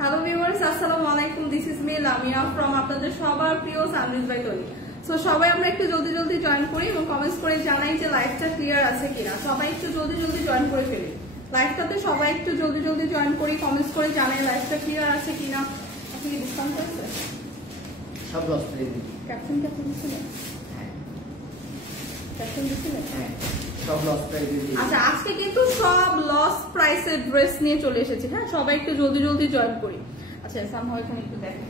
Hello viewers, আসসালামু আলাইকুম। This is me Lamia from আপনাদের সবার প্রিয় সানরিজ বাই তনি। সো সবাই আমরা একটু জলদি জলদি জয়েন করি এবং কমেন্টস করে জানাই যে লাইভটা ক্লিয়ার আছে কিনা। সবাই একটু জলদি জলদি জয়েন করে ফেলি লাইভটাতে। সবাই একটু জলদি জলদি জয়েন করি, কমেন্টস করে জানাই লাইভটা ক্লিয়ার আছে কিনা। আপনি কি ডিসকাউন্ট করেছেন? সব লস করে দিই। ক্যাপশন দিচ্ছিলেন? হ্যাঁ, ক্যাপশন দিচ্ছিলেন? হ্যাঁ, সব লস করে দিই। আচ্ছা, আজকে কিন্তু সব লস প্রাইসের ড্রেস নিয়ে চলে এসেছি। হ্যাঁ, সবাই একটু জলদি জলদি জয়েন করি। আচ্ছা, সামহাও এখানে একটু দেখেন।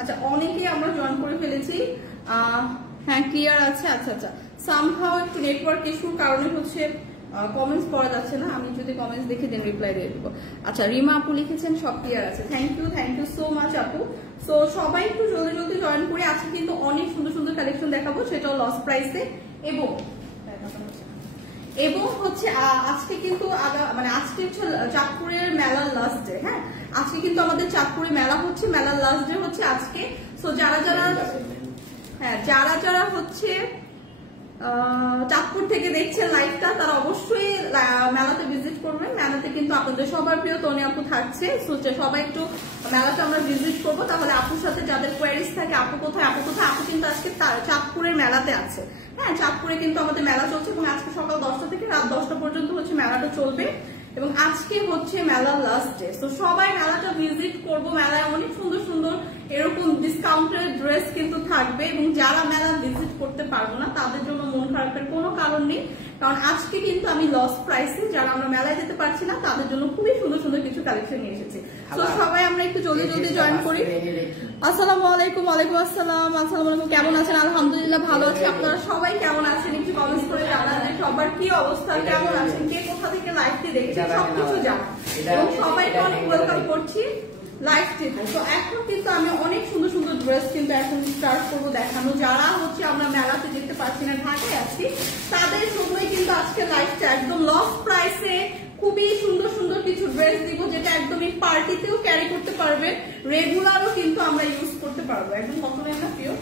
আচ্ছা, অনেকেই আমরা জয়েন করে ফেলেছি। হ্যাঁ, ক্লিয়ার আছে। আচ্ছা আচ্ছা, সামহাও একটু নেটওয়ার্ক ইস্যুর কারণে হচ্ছে কমেন্টস পড়া যাচ্ছে না। আমি যদি কমেন্টস দেখে দেন রিপ্লাই দিয়ে দেবো। আচ্ছা, রিমা আপু লিখেছেন সব ক্লিয়ার আছে। থ্যাংক ইউ সো মাচ আপু। সো সবাই একটু জলদি জলদি জয়েন করে। আজকে কিন্তু অনেক সুন্দর সুন্দর কালেকশন দেখাবো, সেটাও লস প্রাইসে। এবং হচ্ছে আজকে কিন্তু আজকে হচ্ছে চাঁদপুরের মেলার লাস্ট ডে। হ্যাঁ, আজকে কিন্তু আমাদের চাঁদপুরে মেলা হচ্ছে, মেলার লাস্ট ডে হচ্ছে আজকে। সো যারা যারা হচ্ছে চাঁদপুর থেকে দেখছেন লাইভটা, তারা অবশ্যই মেলাতে ভিজিট করবেন। মেলাতে কিন্তু আপনাদের সবার প্রিয় তনি আপু থাকছে। সবাই একটু মেলাতে আমরা ভিজিট করবো। তাহলে আপুর সাথে যাদের কোয়ারিজ থাকে, আপু কোথায় আপু কিন্তু আজকে চাঁদপুরের মেলাতে আছে। হ্যাঁ, চাঁদপুরে কিন্তু আমাদের মেলা চলছে এবং আজকে সকাল 10টা থেকে রাত 10টা পর্যন্ত হচ্ছে মেলাটা চলবে এবং আজকে হচ্ছে মেলার লাস্ট ডে। তো সবাই মেলাটা ভিজিট করবো। মেলায় অনেক সুন্দর সুন্দর এরকম ডিসকাউন্টের ড্রেস কিন্তু থাকবে এবং যারা মেলা ভিজিট করতে পারবো না তাদের জন্য মন খারাপের কোনো কারণ নেই, কারণ আজকে কিন্তু আমি লস প্রাইসে যারা আমরা মেলায় যেতে পারছি না তাদের জন্য খুবই সুন্দর সুন্দর কিছু কালেকশন নিয়ে এসেছি। তো সবাই আমরা একটু জলদি জলদি জয়েন করি। আসসালামু আলাইকুম। ওয়ালাইকুম আসসালাম। আসসালামু আলাইকুম। কেমন আছেন? আলহামদুলিল্লাহ ভালো আছি। আপনারা সবাই কেমন আছেন একটু কমেন্টস করে জানান। সবার কি অবস্থা, কেমন আছেন, কে কোথা থেকে লাইভটি দেখছেন সবকিছু জানান এবং সবাইকে অনেক ওয়েলকাম করছি লাইভটিতে। তো এখন কিন্তু আমি অনেক সুন্দর সুন্দর ড্রেস কিন্তু এখন স্টার্ট করবো দেখানো। যারা হচ্ছে আমরা মেলাতে যেতে পারছি না, ঢাকায় আছি, তাদের জন্যই কিন্তু আজকে লাইভটা একদম লস প্রাইসে খুবই সুন্দর সুন্দর কিছু ড্রেস দিব, যেটা একদম এই পার্টিতেও ক্যারি করতে পারবে, রেগুলারও কিন্তু আমরা ইউজ করতে পারবো। একদম কখনোই না প্রিয়,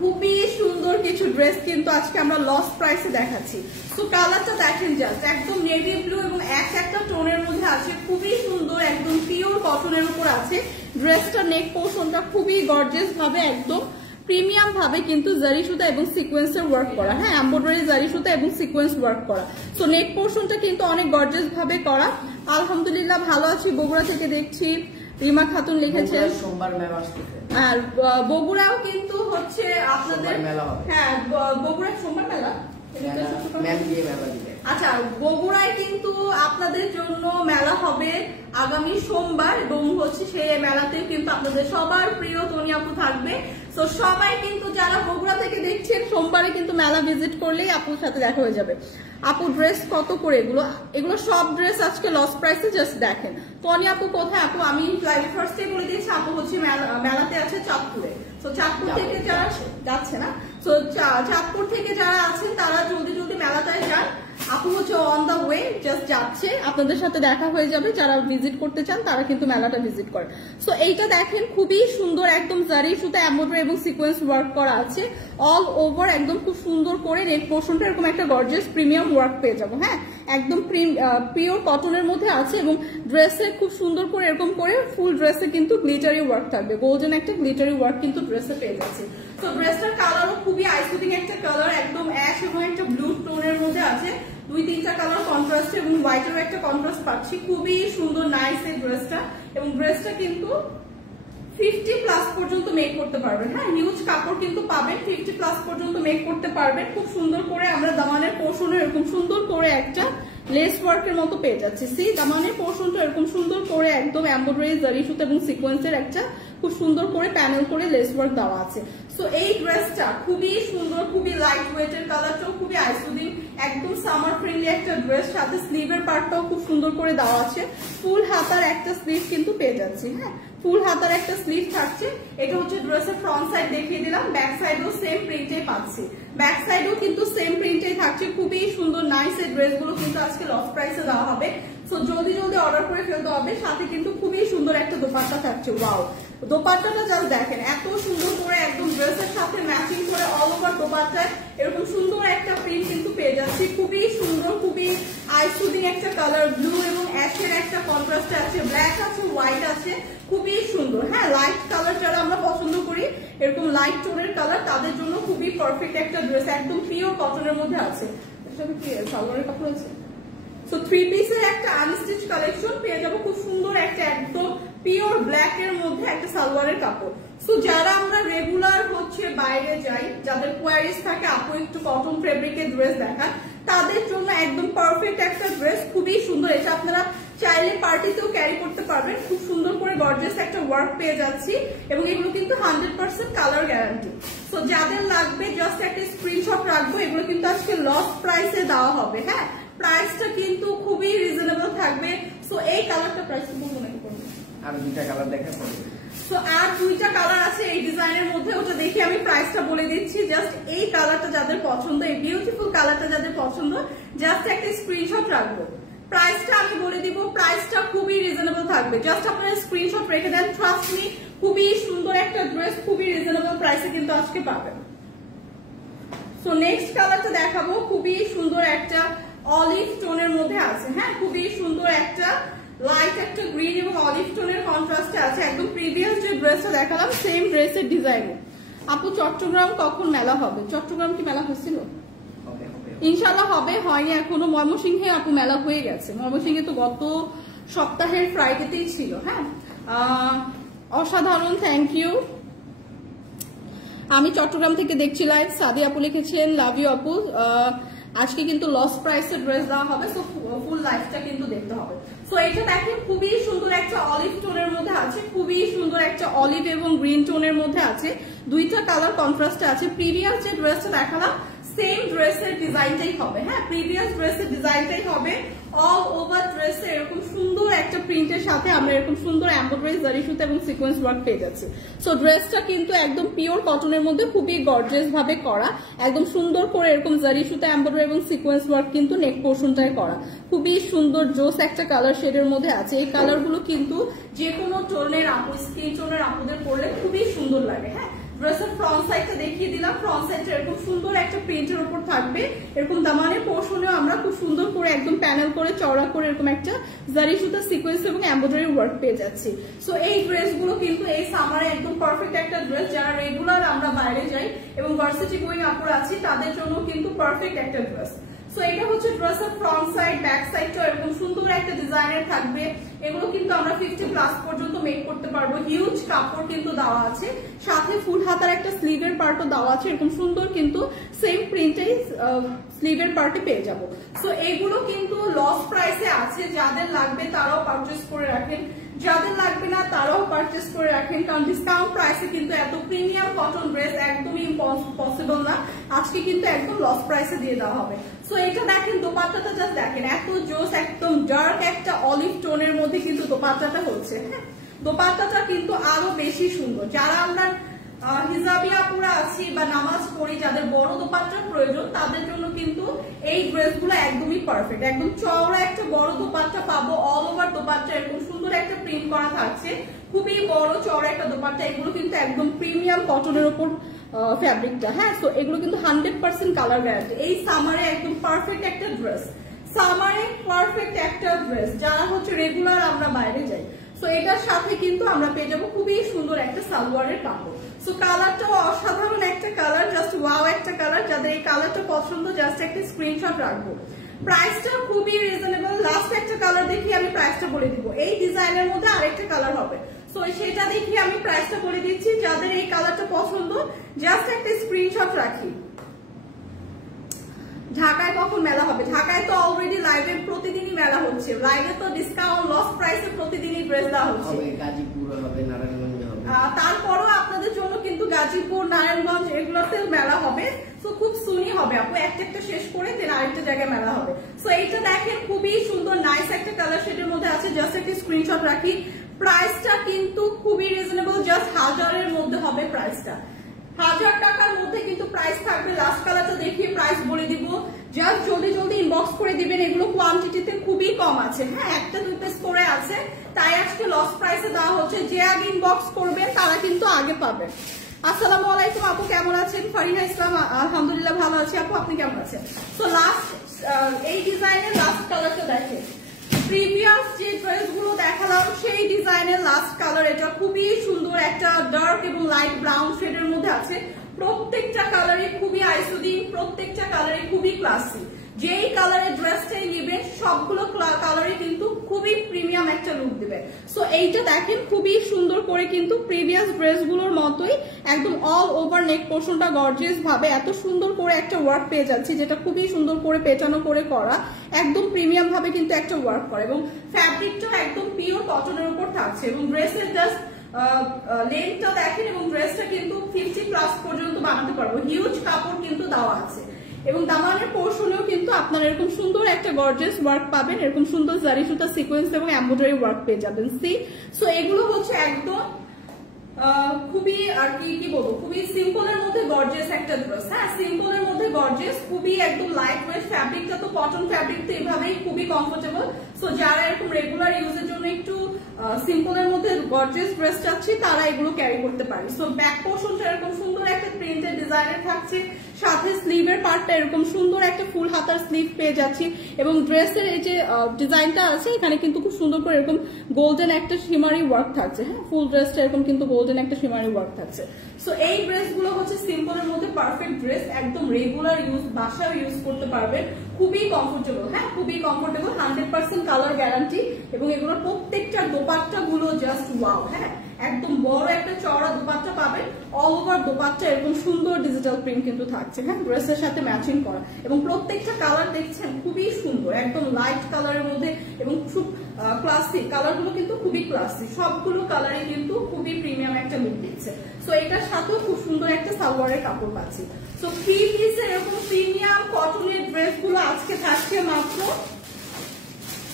খুবই সুন্দর কিছু ড্রেস কিন্তু আজকে আমরা লস প্রাইসে দেখাচ্ছি। তো কালারটা দেখেন জাস্ট, একদম নেভি ব্লু এবং একটা টোনের মধ্যে আছে, খুবই সুন্দর, একদম পিওর কটনের উপর আছে ড্রেসটা। নেক পোর্শনটা খুবই গর্জিয়াস ভাবে, একদম প্রিমিয়াম ভাবে কিন্তু জারি সুতা এবং সিকোয়েন্সের ওয়ার্ক করা। হ্যাঁ, এমব্রয়ডারি জারি সুতা এবং সিকোয়েন্স ওয়ার্ক করা। তো নেক পোর্শনটা কিন্তু অনেক গর্জিয়াস ভাবে করা। আলহামদুলিল্লাহ ভালো আছি। বগুড়া থেকে দেখছি রিমা খাতুন লিখেছেন সোমবার মেলা আসতেছে। আর বগুড়াও কিন্তু হচ্ছে আপনাদের, হ্যাঁ বগুড়ায় সোমবার মেলা। আচ্ছা, বগুড়ায় কিন্তু আপনাদের জন্য মেলা হবে আগামী সোমবার এবং হচ্ছে সেই মেলাতে কিন্তু আপনাদের সবার প্রিয় তনি আপু থাকবে। তো সবাই কিন্তু যারা বগুড়া থেকে দেখছেন সোমবারে কিন্তু মেলা ভিজিট করলেই আপুর সাথে দেখা হয়ে যাবে। আপু ড্রেস কত করে? এগুলো সব ড্রেস আজকে লস প্রাইসে। জাস্ট দেখেন তনি আপু কোথায়। আপু আমি লাইভ ফার্স্টে বলে দিয়েছি, আপু হচ্ছে মেলাতে আছে চাঁদপুরে। তো চাঁদপুর থেকে যারা যাচ্ছে না, তো চাঁদপুর থেকে যারা আছেন তারা জলদি জলদি মেলাটায় যান। আপু হচ্ছে অন দা ওয়ে, জাস্ট যাচ্ছে, আপনাদের সাথে দেখা হয়ে যাবে। যারা ভিজিট করতে চান তারা কিন্তু মেলাটা ভিজিট করেন। সো এইটা দেখেন খুবই সুন্দর, একদম জারি সুতা এমব্রয়ডারি এবং সিকোয়েন্স ওয়ার্ক করা আছে অল ওভার, একদম খুব সুন্দর করে নেক পোর্শনটা এরকম একটা গর্জিয়াস প্রিমিয়াম ওয়ার্ক পেয়ে যাবো। হ্যাঁ, একদম পিওর কটনের মধ্যে আছে এবং ড্রেসে খুব সুন্দর করে এরকম করে ফুল ড্রেসে কিন্তু গ্লিটারি ওয়ার্ক থাকবে, গোল্ডেন একটা গ্লিটারি ওয়ার্ক কিন্তু ড্রেসে পেয়ে যাচ্ছে। তো ড্রেসটার কালারও খুবই আইসুদিং একটা কালার, একদম অ্যাশ এবং একটা ব্লু টোনের মধ্যে আছে। 2-3টা কালার কন্ট্রাস্ট এবং হোয়াইটের একটা কন্ট্রাস্ট পাচ্ছি। খুবই সুন্দর নাইস এই ড্রেসটা এবং ড্রেসটা কিন্তু 50+ পর্যন্ত মেক করতে পারবেন। হ্যাঁ, হিউজ কাপড় কিন্তু পাবেন, 50+ পর্যন্ত মেক করতে পারবেন। খুব সুন্দর করে আমরা দামানের পোর্শনে এরকম সুন্দর করে একটা লেস ওয়ার্কের মতো পেয়ে যাচ্ছি। দামানের পোর্শনটা এরকম সুন্দর করে একদম এমব্রয়ডারি জারি সুতা এবং সিকোয়েন্সের একটা খুব সুন্দর করে প্যানেল করে লেস ওয়ার্ক দেওয়া আছে। সো এই ড্রেসটা খুবই সুন্দর, খুবই লাইট ওয়েটের, কালারটাও খুবই আইসুদিং, একদম সামার ফ্রেন্ডলি একটা ড্রেস। সাথে স্লিভের পার্টটাও খুব সুন্দর করে দেওয়া আছে। ফুল হাতার একটা স্লিভ কিন্তু পেয়ে যাচ্ছি। হ্যাঁ, ফুল হাতার একটা স্লিভ থাকছে। এটা হচ্ছে ড্রেসের ফ্রন্ট সাইড দেখিয়ে দিলাম, ব্যাক সাইডও সেম প্রিন্টে পাচ্ছি। ব্যাক সাইডও কিন্তু সেম প্রিন্টে থাকছে। খুবই সুন্দর নাইস এই ড্রেসগুলো কিন্তু আজকে লস প্রাইসে দেওয়া হবে। সো জলদি জলদি অর্ডার করে ফেলতে হবে। সাথে কিন্তু খুবই সুন্দর একটা দোপাট্টা থাকছে। ওয়াও, দোপাট্টাটা জাস্ট দেখেন, এত সুন্দর করে একদম ড্রেসের সাথে ম্যাচিং করে অল ওভার দোপাট্টায় এরকম সুন্দর একটা প্রিন্ট কিন্তু পেয়ে যাচ্ছি। খুবই সুন্দর, খুবই আই সুদিং একটা কালার, ব্লু এবং অ্যাশের একটা কন্ট্রাস্ট আছে, ব্ল্যাক আছে, হোয়াইট আছে, খুবই সুন্দর। হ্যাঁ, লাইট কালার যারা আমরা পছন্দ করি, এরকম লাইট টোনের কালার, তাদের জন্য খুবই পারফেক্ট একটা ড্রেস, একদম পিওর কটনের মধ্যে আছে। সালোয়ারের কাপড় আছে। সো 3 পিসের একটা আনস্টিচ কালেকশন পেয়ে যাবো, খুব সুন্দর একটা একদম পিওর ব্ল্যাক এর মধ্যে একটা সালোয়ারের কাপড়। সো যারা আমরা রেগুলার হচ্ছে বাইরে যাই, যাদের কোয়ারিজ থাকে আপু একটু কটন ফেব্রিকের ড্রেস দেখান, তাদের জন্য একদম পারফেক্ট একটা ড্রেস, খুবই সুন্দর। এটা আপনারা চাইলে পার্টিতেও ক্যারি করতে পারবেন। খুব সুন্দর করে গর্জিয়াস একটা ওয়ার্ক পেয়ে যাচ্ছি এবং এগুলো কিন্তু 100% কালার গ্যারান্টি। সো যাদের লাগবে জাস্ট একটা স্ক্রিনশট রাখবো। এগুলো কিন্তু আজকে লস প্রাইসে দেওয়া হবে। হ্যাঁ, প্রাইসটা কিন্তু খুবই রিজনেবল থাকবে। সো এই কালারটা প্রাইস বলবো নাকি করবো, আর দুইটা কালার দেখা পড়বে। সো আর দুইটা কালার আছে এই ডিজাইনের মধ্যে, ওটা দেখে আমি প্রাইসটা বলে দিচ্ছি। জাস্ট এই কালারটা যাদের পছন্দ, এই বিউটিফুল কালারটা যাদের পছন্দ, জাস্ট একটা স্ক্রিনশট রাখবো। প্রাইসটা আমি বলে দিব, প্রাইসটা খুবই রিজনেবল থাকবে। জাস্ট আপনারা স্ক্রিনশট রেখে দেন, ট্রাস্ট মি, খুবই সুন্দর একটা ড্রেস, খুবই রিজনেবল প্রাইসে কিন্তু আজকে পাবেন। সো নেক্সট কালারটা দেখাবো, খুবই সুন্দর একটা অলিভ টোনের মধ্যে আছে। হ্যাঁ, খুবই সুন্দর একটা লাইট একটা গ্রিন এবং অলিভ টোনের কন্ট্রাস্টে আছে। একদম প্রিভিয়াস যে ড্রেসটা দেখালাম সেম ড্রেসের ডিজাইনে। আপু চট্টগ্রাম কখন মেলা হবে? চট্টগ্রাম কি মেলা হয়েছিল? ইনশাল্লাহ হবে, হয়নি এখনো। ময়মনসিংহে আপু মেলা হয়ে গেছে। ময়মনসিংহে তো গত সপ্তাহের ফ্রাইডেতেই ছিল। হ্যাঁ, অসাধারণ, থ্যাংক ইউ। আমি চট্টগ্রাম থেকে দেখছি লাইভ। সাদি আপু লিখেছেন লাভ ইউ আপু। আজকে কিন্তু লস প্রাইসের ড্রেস দেওয়া হবে, সো ফুল লাইফটা কিন্তু দেখতে হবে। সো এটা দেখেন, খুবই সুন্দর একটা অলিভ টোনের মধ্যে আছে, খুবই সুন্দর একটা অলিভ এবং গ্রিন টোনের মধ্যে আছে, দুইটা কালার কন্ট্রাস্টে আছে। প্রিভিয়াস যে ড্রেসটা দেখালাম সেম ড্রেসের ডিজাইনটাই হবে। হ্যাঁ, প্রিভিয়াস ড্রেসের ডিজাইনটাই হবে। অল ওভার ড্রেসে এরকম সুন্দর একটা প্রিন্টের সাথে আমরা এরকম সুন্দর এমব্রয়ডারি জারি সুতা এবং সিকোয়েন্স ওয়ার্ক পেয়ে যাচ্ছি। সো ড্রেসটা কিন্তু একদম পিওর কটনের মধ্যে খুবই গর্জিয়াস ভাবে করা, একদম সুন্দর করে এরকম জারি সুতা এমব্রয়ডারি এবং সিকোয়েন্স ওয়ার্ক কিন্তু নেক পোর্শনটায় করা। খুবই সুন্দর জোস একটা কালার শেডের মধ্যে আছে। এই কালারগুলো কিন্তু যে কোনো টোনের আপু, স্কিন টোনের আপুদের পরলে খুবই সুন্দর লাগে। হ্যাঁ, ড্রেসের ফ্রন্ট সাইডটা দেখিয়ে দিলাম। ফ্রন্ট সাইডটা এরকম সুন্দর একটা প্রিন্টের উপর থাকবে, এরকম দামানের পোর্শনেও আমরা খুব সুন্দর করে একদম প্যানেল করে চওড়া করে এরকম একটা জারি সুতা সিকোয়েন্স এবং এমব্রয়ডারি ওয়ার্ক পেয়ে যাচ্ছি। সো এই ড্রেসগুলো কিন্তু এই সামারে একদম পারফেক্ট একটা ড্রেস। যারা রেগুলার আমরা বাইরে যাই এবং ভার্সিটি গোয়িং আপুরা আছি, তাদের জন্য কিন্তু পারফেক্ট একটা ড্রেস। সো এটা হচ্ছে ড্রেসের ফ্রন্ট সাইড, ব্যাক সাইডটা এরকম সুন্দর একটা ডিজাইনের থাকবে। এগুলো কিন্তু আমরা 50+ পর্যন্ত মেক করতে পারবো। হিউজ কাপড় কিন্তু দেওয়া আছে, সাথে ফুল হাতার একটা স্লিভের পার্টও দেওয়া আছে। এরকম সুন্দর কিন্তু সেম প্রিন্টেই স্লিভের পার্টে পেয়ে যাবো। সো এগুলো কিন্তু লস প্রাইসে আছে, যাদের লাগবে তারাও পারচেস করে রাখেন, যাদের লাগবে না তারাও পারচেস করে রাখেন, কারণ ডিসকাউন্ট প্রাইসে কিন্তু এত প্রিমিয়াম কটন ড্রেস একদমই পসিবল না। আজকে কিন্তু একদম লস প্রাইসে দিয়ে দেওয়া হবে। সো এটা দেখেন, দোপাট্টাটা জাস্ট দেখেন, এত জোস, একদম ডার্ক একটা অলিভ টোনের মধ্যে কিন্তু দোপাট্টাটা হচ্ছে। হ্যাঁ, দোপাট্টাটা কিন্তু আরো বেশি সুন্দর। যারা আমরা হিজাবিয়া পুরা আছি বা নামাজ পড়ি, যাদের বড় দোপাট্টার প্রয়োজন, তাদের জন্য কিন্তু এই ড্রেসগুলো একদমই পারফেক্ট। একদম চওড়া একটা বড় দোপাট্টা পাবো, অল ওভার দোপাট্টা এরকম সুন্দর একটা প্রিন্ট করা থাকছে, খুবই বড় চওড়া একটা দোপাট্টা। এগুলো কিন্তু একদম প্রিমিয়াম কটনের উপর ফ্যাব্রিকটা। হ্যাঁ, সো এগুলো কিন্তু 100% কালার গ্যারান্টি। এই সামারে একদম পারফেক্ট একটা ড্রেস, সামারে পারফেক্ট একটা ড্রেস যারা হচ্ছে রেগুলার আমরা বাইরে যাই। সো এটার সাথে কিন্তু আমরা পেয়ে যাবো খুবই সুন্দর একটা সালোয়ারের কাপড়। সো কালারটাও অসাধারণ একটা কালার, জাস্ট ওয়াও একটা কালার। যাদের এই কালারটা পছন্দ, জাস্ট একটা স্ক্রিনশট রাখবো। প্রাইসটা খুবই রিজনেবল। লাস্ট একটা কালার দেখি আমি প্রাইসটা বলে দিব। এই ডিজাইনের মধ্যে আরেকটা কালার হবে, সো সেটা দেখি আমি প্রাইসটা বলে দিচ্ছি। যাদের এই কালারটা পছন্দ, জাস্ট একটা স্ক্রিনশট রাখি। ঢাকায় কখন মেলা হবে? ঢাকায় তো অলরেডি লাইভে প্রতিদিনই মেলা হচ্ছে। লাইভে তো ডিসকাউন্ট লস প্রাইসে প্রতিদিনই ড্রেস দেওয়া হচ্ছে। গাজীপুর হবে, নারায়ণগঞ্জ হবে, তারপরও আপনাদের জন্য কিন্তু গাজীপুর, নারায়ণগঞ্জ এগুলোতে মেলা হবে। সো খুব সুনি হবে আপু, একটা শেষ করে দেন আরেকটা জায়গায় মেলা হবে। সো এইটা দেখেন, খুবই সুন্দর নাইস একটা কালার শেডের মধ্যে আছে। জাস্ট একটা স্ক্রিনশট রাখি। প্রাইসটা কিন্তু খুবই রিজনেবল, জাস্ট 1000-এর মধ্যে হবে প্রাইসটা। 1000 টাকার মধ্যে কিন্তু প্রাইস থাকবে। লাস্ট কালারটা দেখিয়ে প্রাইস বলে দিব, জাস্ট জলদি জলদি ইনবক্স করে দিবেন। এগুলো কোয়ান্টিটিতে খুবই কম আছে, হ্যাঁ, একটা 2 পিস করে আছে, তাই আজকে লস প্রাইসে দেওয়া হচ্ছে। যে আগে ইনবক্স করবে তারা কিন্তু আগে পাবে। আসসালামু আলাইকুম আপু, কেমন আছেন? ফারিহা ইসলাম, আলহামদুলিল্লাহ ভালো আছি আপু, আপনি কেমন আছেন? তো লাস্ট এই ডিজাইনের লাস্ট কালারটা দেখেন। প্রিভিয়াস যে ড্রেসগুলো দেখালাম সেই ডিজাইনের লাস্ট কালার এটা। খুবই সুন্দর একটা ডার্ক এবং লাইট ব্রাউন শেডের মধ্যে আছে। প্রত্যেকটা কালারে খুবই আইসুদিং, প্রত্যেকটা কালারে খুবই ক্লাসি। যেই কালারের ড্রেসটাই নেবেন সবগুলো কালারে কিন্তু খুবই প্রিমিয়াম একটা লুক দেবে। সো এইটা দেখেন খুবই সুন্দর করে কিন্তু প্রিভিয়াস ড্রেসগুলোর মতোই একদম অল ওভার নেক পোর্শনটা গর্জিয়াস ভাবে এত সুন্দর করে একটা ওয়ার্ক পেয়ে যাচ্ছে, যেটা খুবই সুন্দর করে পেটানো করে করা, একদম প্রিমিয়াম ভাবে কিন্তু একটা ওয়ার্ক করে এবং ফ্যাব্রিকটা একদম পিওর কটনের উপর থাকছে। এবং ড্রেসের জাস্ট লেন্থটা দেখেন এবং ড্রেসটা কিন্তু 50+ পর্যন্ত বানাতে পারবো। হিউজ কাপড় কিন্তু দেওয়া আছে এবং দামানের পোর্শনেও কিন্তু আপনারা এরকম সুন্দর একটা গর্জিয়াস ওয়ার্ক পাবেন, এরকম সুন্দর জারি সুতা সিকোয়েন্স এবং এমব্রয়ডারি ওয়ার্ক পেয়ে যাবেন। সো এগুলো হচ্ছে একদম খুবই আর কি বলবো, খুবই সিম্পলের মধ্যে গর্জিয়াস একটা ড্রেস। হ্যাঁ, সিম্পলের মধ্যে গর্জিয়াস, খুবই একদম লাইট ওয়েট। ফ্যাব্রিকটা তো কটন ফ্যাব্রিক, তো এইভাবেই খুবই কমফোর্টেবল। সো যারা এরকম রেগুলার ইউজের জন্য একটু সিম্পলের মধ্যে গর্জিয়াস ড্রেস চাচ্ছি তারা এগুলো ক্যারি করতে পারে। সো ব্যাক পোর্শনটা এরকম সুন্দর একটা প্রিন্টেড ডিজাইনের থাকছে, সাথে স্লিভের পার্টটা এরকম সুন্দর একটা ফুল হাতার স্লিভ পেয়ে যাচ্ছি এবং ড্রেসের এই যে ডিজাইনটা আছে এখানে কিন্তু খুব সুন্দর করে এরকম গোল্ডেন একটা শিমারি ওয়ার্ক থাকছে। হ্যাঁ, ফুল ড্রেসটা এরকম কিন্তু গোল্ডেন একটা শিমারি ওয়ার্ক থাকছে। সো এই ড্রেসগুলো হচ্ছে সিম্পলের মধ্যে পারফেক্ট ড্রেস, একদম রেগুলার ইউজ, বাসায় ইউজ করতে পারবেন, খুবই কমফোর্টেবল। হ্যাঁ, খুবই কমফোর্টেবল, 100% কালার গ্যারান্টি এবং এগুলোর প্রত্যেকটা দোপাট্টা গুলো জাস্ট ওয়াও। হ্যাঁ, একদম বড় একটা চওড়া দোপাট্টা পাবেন, অল ওভার দোপাট্টা এরকম সুন্দর ডিজিটাল প্রিন্ট কিন্তু থাকছে। হ্যাঁ, ড্রেসের সাথে ম্যাচিং করা এবং প্রত্যেকটা কালার দেখছেন খুবই সুন্দর, একদম লাইট কালারের মধ্যে এবং খুব ক্লাসিক কালারগুলো কিন্তু খুবই ক্লাসি, সবগুলো কালারে কিন্তু খুবই প্রিমিয়াম একটা লুক দিচ্ছে। সো এটার সাথেও খুব সুন্দর একটা সালোয়ারের কাপড় পাচ্ছি। সো 3 পিসের এরকম প্রিমিয়াম কটনের ড্রেসগুলো আজকে থাকছে মাত্র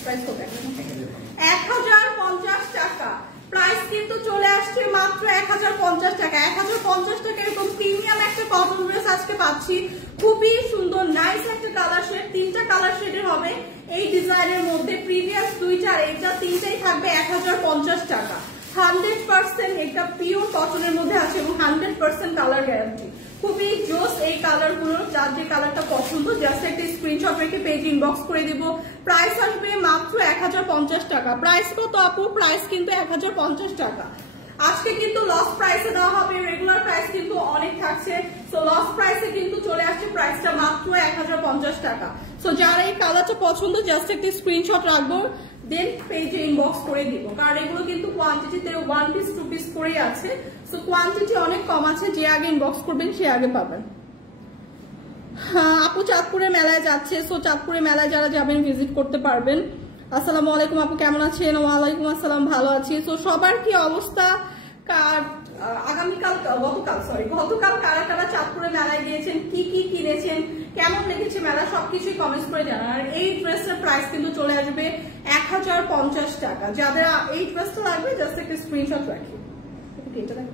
1050 টাকা। প্রাইস কিন্তু চলে আসছে মাত্র 1050 টাকা। 1050 টাকা এরকম প্রিমিয়াম একটা কটন ড্রেস আজকে পাচ্ছি, খুবই সুন্দর নাইস একটা কালার শেড। 3টা কালার শেডের হবে এই ডিজাইনের মধ্যে। প্রিভিয়াস 2টা আর এটা 3টাই থাকবে 1050 টাকা। 100% এটা পিওর কটনের মধ্যে আছে এবং 100% কালার গ্যারান্টি। খুবই জোস এই কালারগুলো, যার যে কালারটা পছন্দ জাস্ট একটা স্ক্রিনশট রেখে পেজ ইনবক্স করে দিব। প্রাইস আসবে মাত্র 1050 টাকা। প্রাইস কত আপু? প্রাইস কিন্তু 1050 টাকা। আজকে কিন্তু লস প্রাইসে দেওয়া হবে, রেগুলার প্রাইস কিন্তু অনেক থাকছে। সো লস প্রাইসে কিন্তু চলে আসছে প্রাইসটা মাত্র 1050 টাকা। সো যারা এই কালারটা পছন্দ জাস্ট একটা স্ক্রিনশট রাখবো, দেন পেজে ইনবক্স করে দিব, কারণ এগুলো কিন্তু কোয়ান্টিটিতে 1 পিস 2 পিস করেই আছে। সো কোয়ান্টিটি অনেক কম আছে, যে আগে ইনবক্স করবেন সে আগে পাবেন। হ্যাঁ আপু চাঁদপুরের মেলায় যাচ্ছে, সো চাঁদপুরের মেলায় যারা যাবেন ভিজিট করতে পারবেন। আসসালামু আলাইকুম আপু, কেমন আছেন? ওয়ালাইকুম আসসালাম, ভালো আছি। সো সবার কি অবস্থা? গতকাল কারা কারা চাঁদপুরে মেলায় গিয়েছেন, কি কি কিনেছেন, কেমন লেগেছে মেলা, সবকিছুই কমেন্টস করে জানান। আর এই ড্রেসের প্রাইস কিন্তু চলে আসবে 1050 টাকা। যাদের এই ড্রেসটা লাগবে জাস্ট একটা স্ক্রিনশট রাখি। এটা দেখো,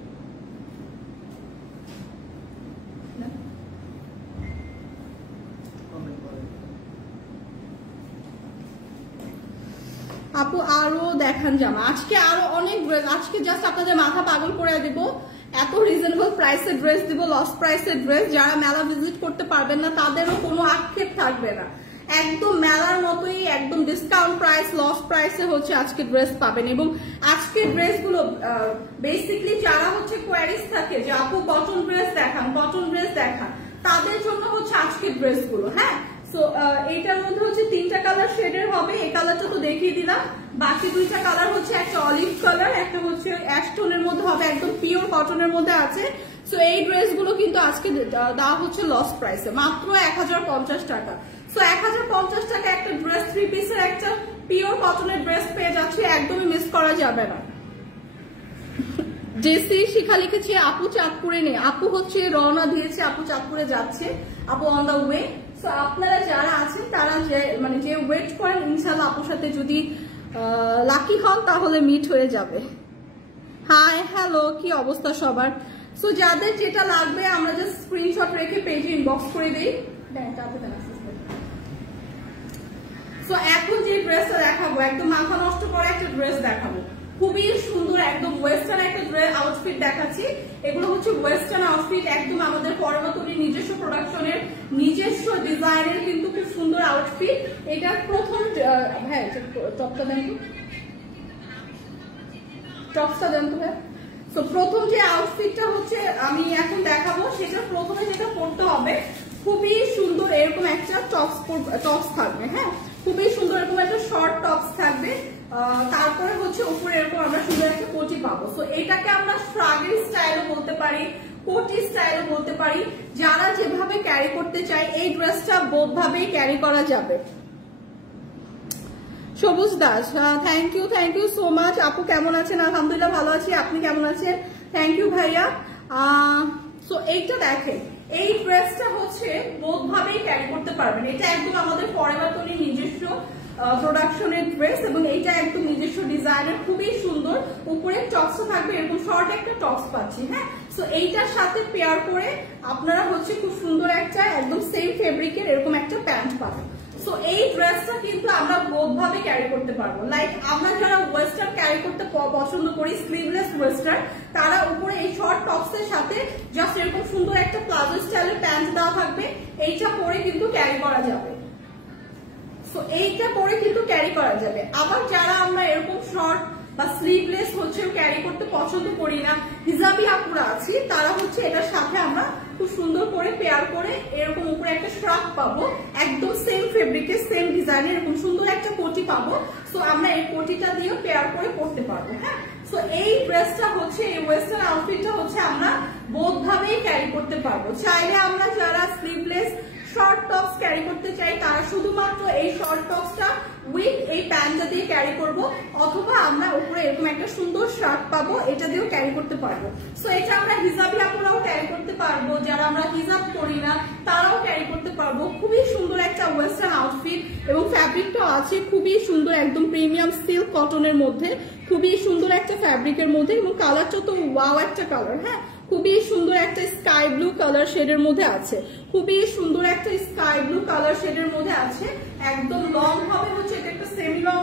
আপু আরো দেখান জামা। আজকে আরো অনেক ড্রেস, আজকে জাস্ট আপনাদের মাথা পাগল করে দিব, এত রিজনেবল প্রাইসের ড্রেস দিব, লস প্রাইসের ড্রেস। যারা মেলা ভিজিট করতে পারবেন না তাদেরও কোনো আক্ষেপ থাকবে না, একদম মেলার মতোই একদম ডিসকাউন্ট প্রাইস, লস প্রাইসে হচ্ছে আজকে ড্রেস পাবেন। এবং আজকের ড্রেসগুলো বেসিকলি যারা হচ্ছে কোয়ারিজ থাকে যে আপু কটন ড্রেস দেখান, কটন ড্রেস দেখান, তাদের জন্য হচ্ছে আজকের ড্রেসগুলো। হ্যাঁ, সো এইটার মধ্যে হচ্ছে 3টা কালার শেডের হবে, এই কালারটা তো দেখিয়ে দিলাম। বাকি 2টা কালার হচ্ছে একটা অলিভ কালার, একটা হচ্ছে অ্যাশ টোনের মধ্যে হবে, একদম পিওর কটনের মধ্যে আছে। সো এই ড্রেসগুলো কিন্তু আজকে দেওয়া হচ্ছে লস প্রাইসে মাত্র 1050 টাকা। সো 1050 টাকা একটা ড্রেস, 3 পিসের একটা পিওর কটনের ড্রেস পেয়ে যাচ্ছে, একদমই মিস করা যাবে না। জেসি শিখা লিখেছে আপু চাঁদপুরে নেই, আপু হচ্ছে রওনা দিয়েছে, আপু চাঁদপুরে যাচ্ছে, আপু অন দা ওয়ে। সো আপনারা যারা আছেন তারা যে ওয়েট করেন, ইনশাল্লাহ আপুর সাথে যদি লাকি হন তাহলে মিট হয়ে যাবে। হাই হ্যালো, কি অবস্থা সবার? সো যাদের যেটা লাগবে আমরা জাস্ট স্ক্রিনশট রেখে পেজে ইনবক্স করে দিই। সো এখন যে ড্রেসটা দেখাবো একদম মাথা নষ্ট করা একটা ড্রেস দেখাবো, খুবই সুন্দর একদম ওয়েস্টার্ন একটা ড্রেস আউটফিট দেখাচ্ছি। এগুলো হচ্ছে ওয়েস্টার্ন আউটফিট, একদম আমাদের পরবর্তী নিজস্ব প্রোডাকশনের নিজস্ব ডিজাইনের কিন্তু খুব সুন্দর আউটফিট। এটার প্রথম হ্যাঁ টপটা দেন তো, টপসটা দেন তো ভাই। তো প্রথম যে আউটফিটটা হচ্ছে আমি এখন দেখাবো, সেটা প্রথমে যেটা পড়তে হবে খুবই সুন্দর এরকম একটা টপস থাকবে। হ্যাঁ, খুবই সুন্দর এরকম একটা শর্ট টপস থাকবে। তারপরে হচ্ছে উপরে এরকম আমরা সুন্দর একটা কোটি পাবো। তো এটাকে আমরা ফ্রাগের স্টাইলও বলতে পারি, কোটি স্টাইলও বলতে পারি। যারা যেভাবে ক্যারি করতে চায় এই ড্রেসটা বোধ ভাবেই ক্যারি করা যাবে। Sabuj Das, thank you so much. আপু কেমন আছেন? আলহামদুলিল্লাহ ভালো আছি, আপনি কেমন আছেন? থ্যাংক ইউ ভাইয়া। সো এইটা দেখেন, এই ড্রেসটা হচ্ছে বোধ ভাবেই ক্যারি করতে পারবেন। এটা একদম আমাদের ফরএভার তৈরি নিজস্ব প্রোডাকশনের ড্রেস এবং এইটা একদম নিজস্ব ডিজাইনের, খুবই সুন্দর। উপরে টপসও থাকবে, এরকম শর্ট একটা টপস পাচ্ছি। হ্যাঁ, সো এইটার সাথে পেয়ার করে আপনারা হচ্ছে খুব সুন্দর একটা একদম সেম ফেব্রিকের এরকম একটা প্যান্ট পাবেন। সো এই ড্রেসটা কিন্তু আমরা বোধ ভাবে ক্যারি করতে পারবো। লাইক আমরা যারা ওয়েস্টার্ন ক্যারি করতে পছন্দ করি, স্লিভলেস ওয়েস্টার্ন, তারা উপরে এই শর্ট টপস এর সাথে জাস্ট এরকম সুন্দর একটা প্লাজো স্টাইলের প্যান্ট দেওয়া থাকবে, এইটা পরে কিন্তু ক্যারি করা যাবে। সো এইটা পরে কিন্তু ক্যারি করা যাবে। আবার যারা আমরা এরকম শর্ট বা স্লিভলেস হচ্ছে ক্যারি করতে পছন্দ করি না, হিজাবি আপুরা আছি, তারা হচ্ছে এটার সাথে আমরা খুব সুন্দর করে পেয়ার করে এরকম উপরে একটা শ্রাগ পাবো, একদম সেম ফেব্রিকের সেম ডিজাইনের এরকম সুন্দর একটা কোটি পাবো। সো আমরা এই কোটিটা দিয়েও পেয়ার করে পড়তে পারবো। হ্যাঁ, সো এই ড্রেসটা হচ্ছে, এই ওয়েস্টার্ন আউটফিটটা হচ্ছে আমরা বোধ ভাবেই ক্যারি করতে পারবো। চাইলে আমরা যারা স্লিভলেস শর্ট টপস ক্যারি করতে চাই তারা শুধুমাত্র এই শর্ট টপসটা উইথ এই প্যান্টটা দিয়ে ক্যারি করব, অথবা আমরা উপরে এরকম একটা সুন্দর শার্ট পাবো, এটা দিয়েও ক্যারি করতে পারবো। সো এটা আমরা হিজাবি আপুরাও ক্যারি করতে পারবো, যারা আমরা হিজাব করি না তারাও ক্যারি করতে পারবো। খুবই সুন্দর একটা ওয়েস্টার্ন আউটফিট এবং ফ্যাব্রিকটাও আছে খুবই সুন্দর, একদম প্রিমিয়াম সিল্ক কটনের মধ্যে, খুবই সুন্দর একটা ফ্যাব্রিকের মধ্যে এবং কালারটা তো ওয়াও একটা কালার। হ্যাঁ, খুবই সুন্দর একটা স্কাই ব্লু কালার শেডের মধ্যে আছে, খুবই সুন্দর একটা স্কাই ব্লু কালার শেডের মধ্যে আছে। একদম লং হবে হচ্ছে, এটা একটা সেমি লং,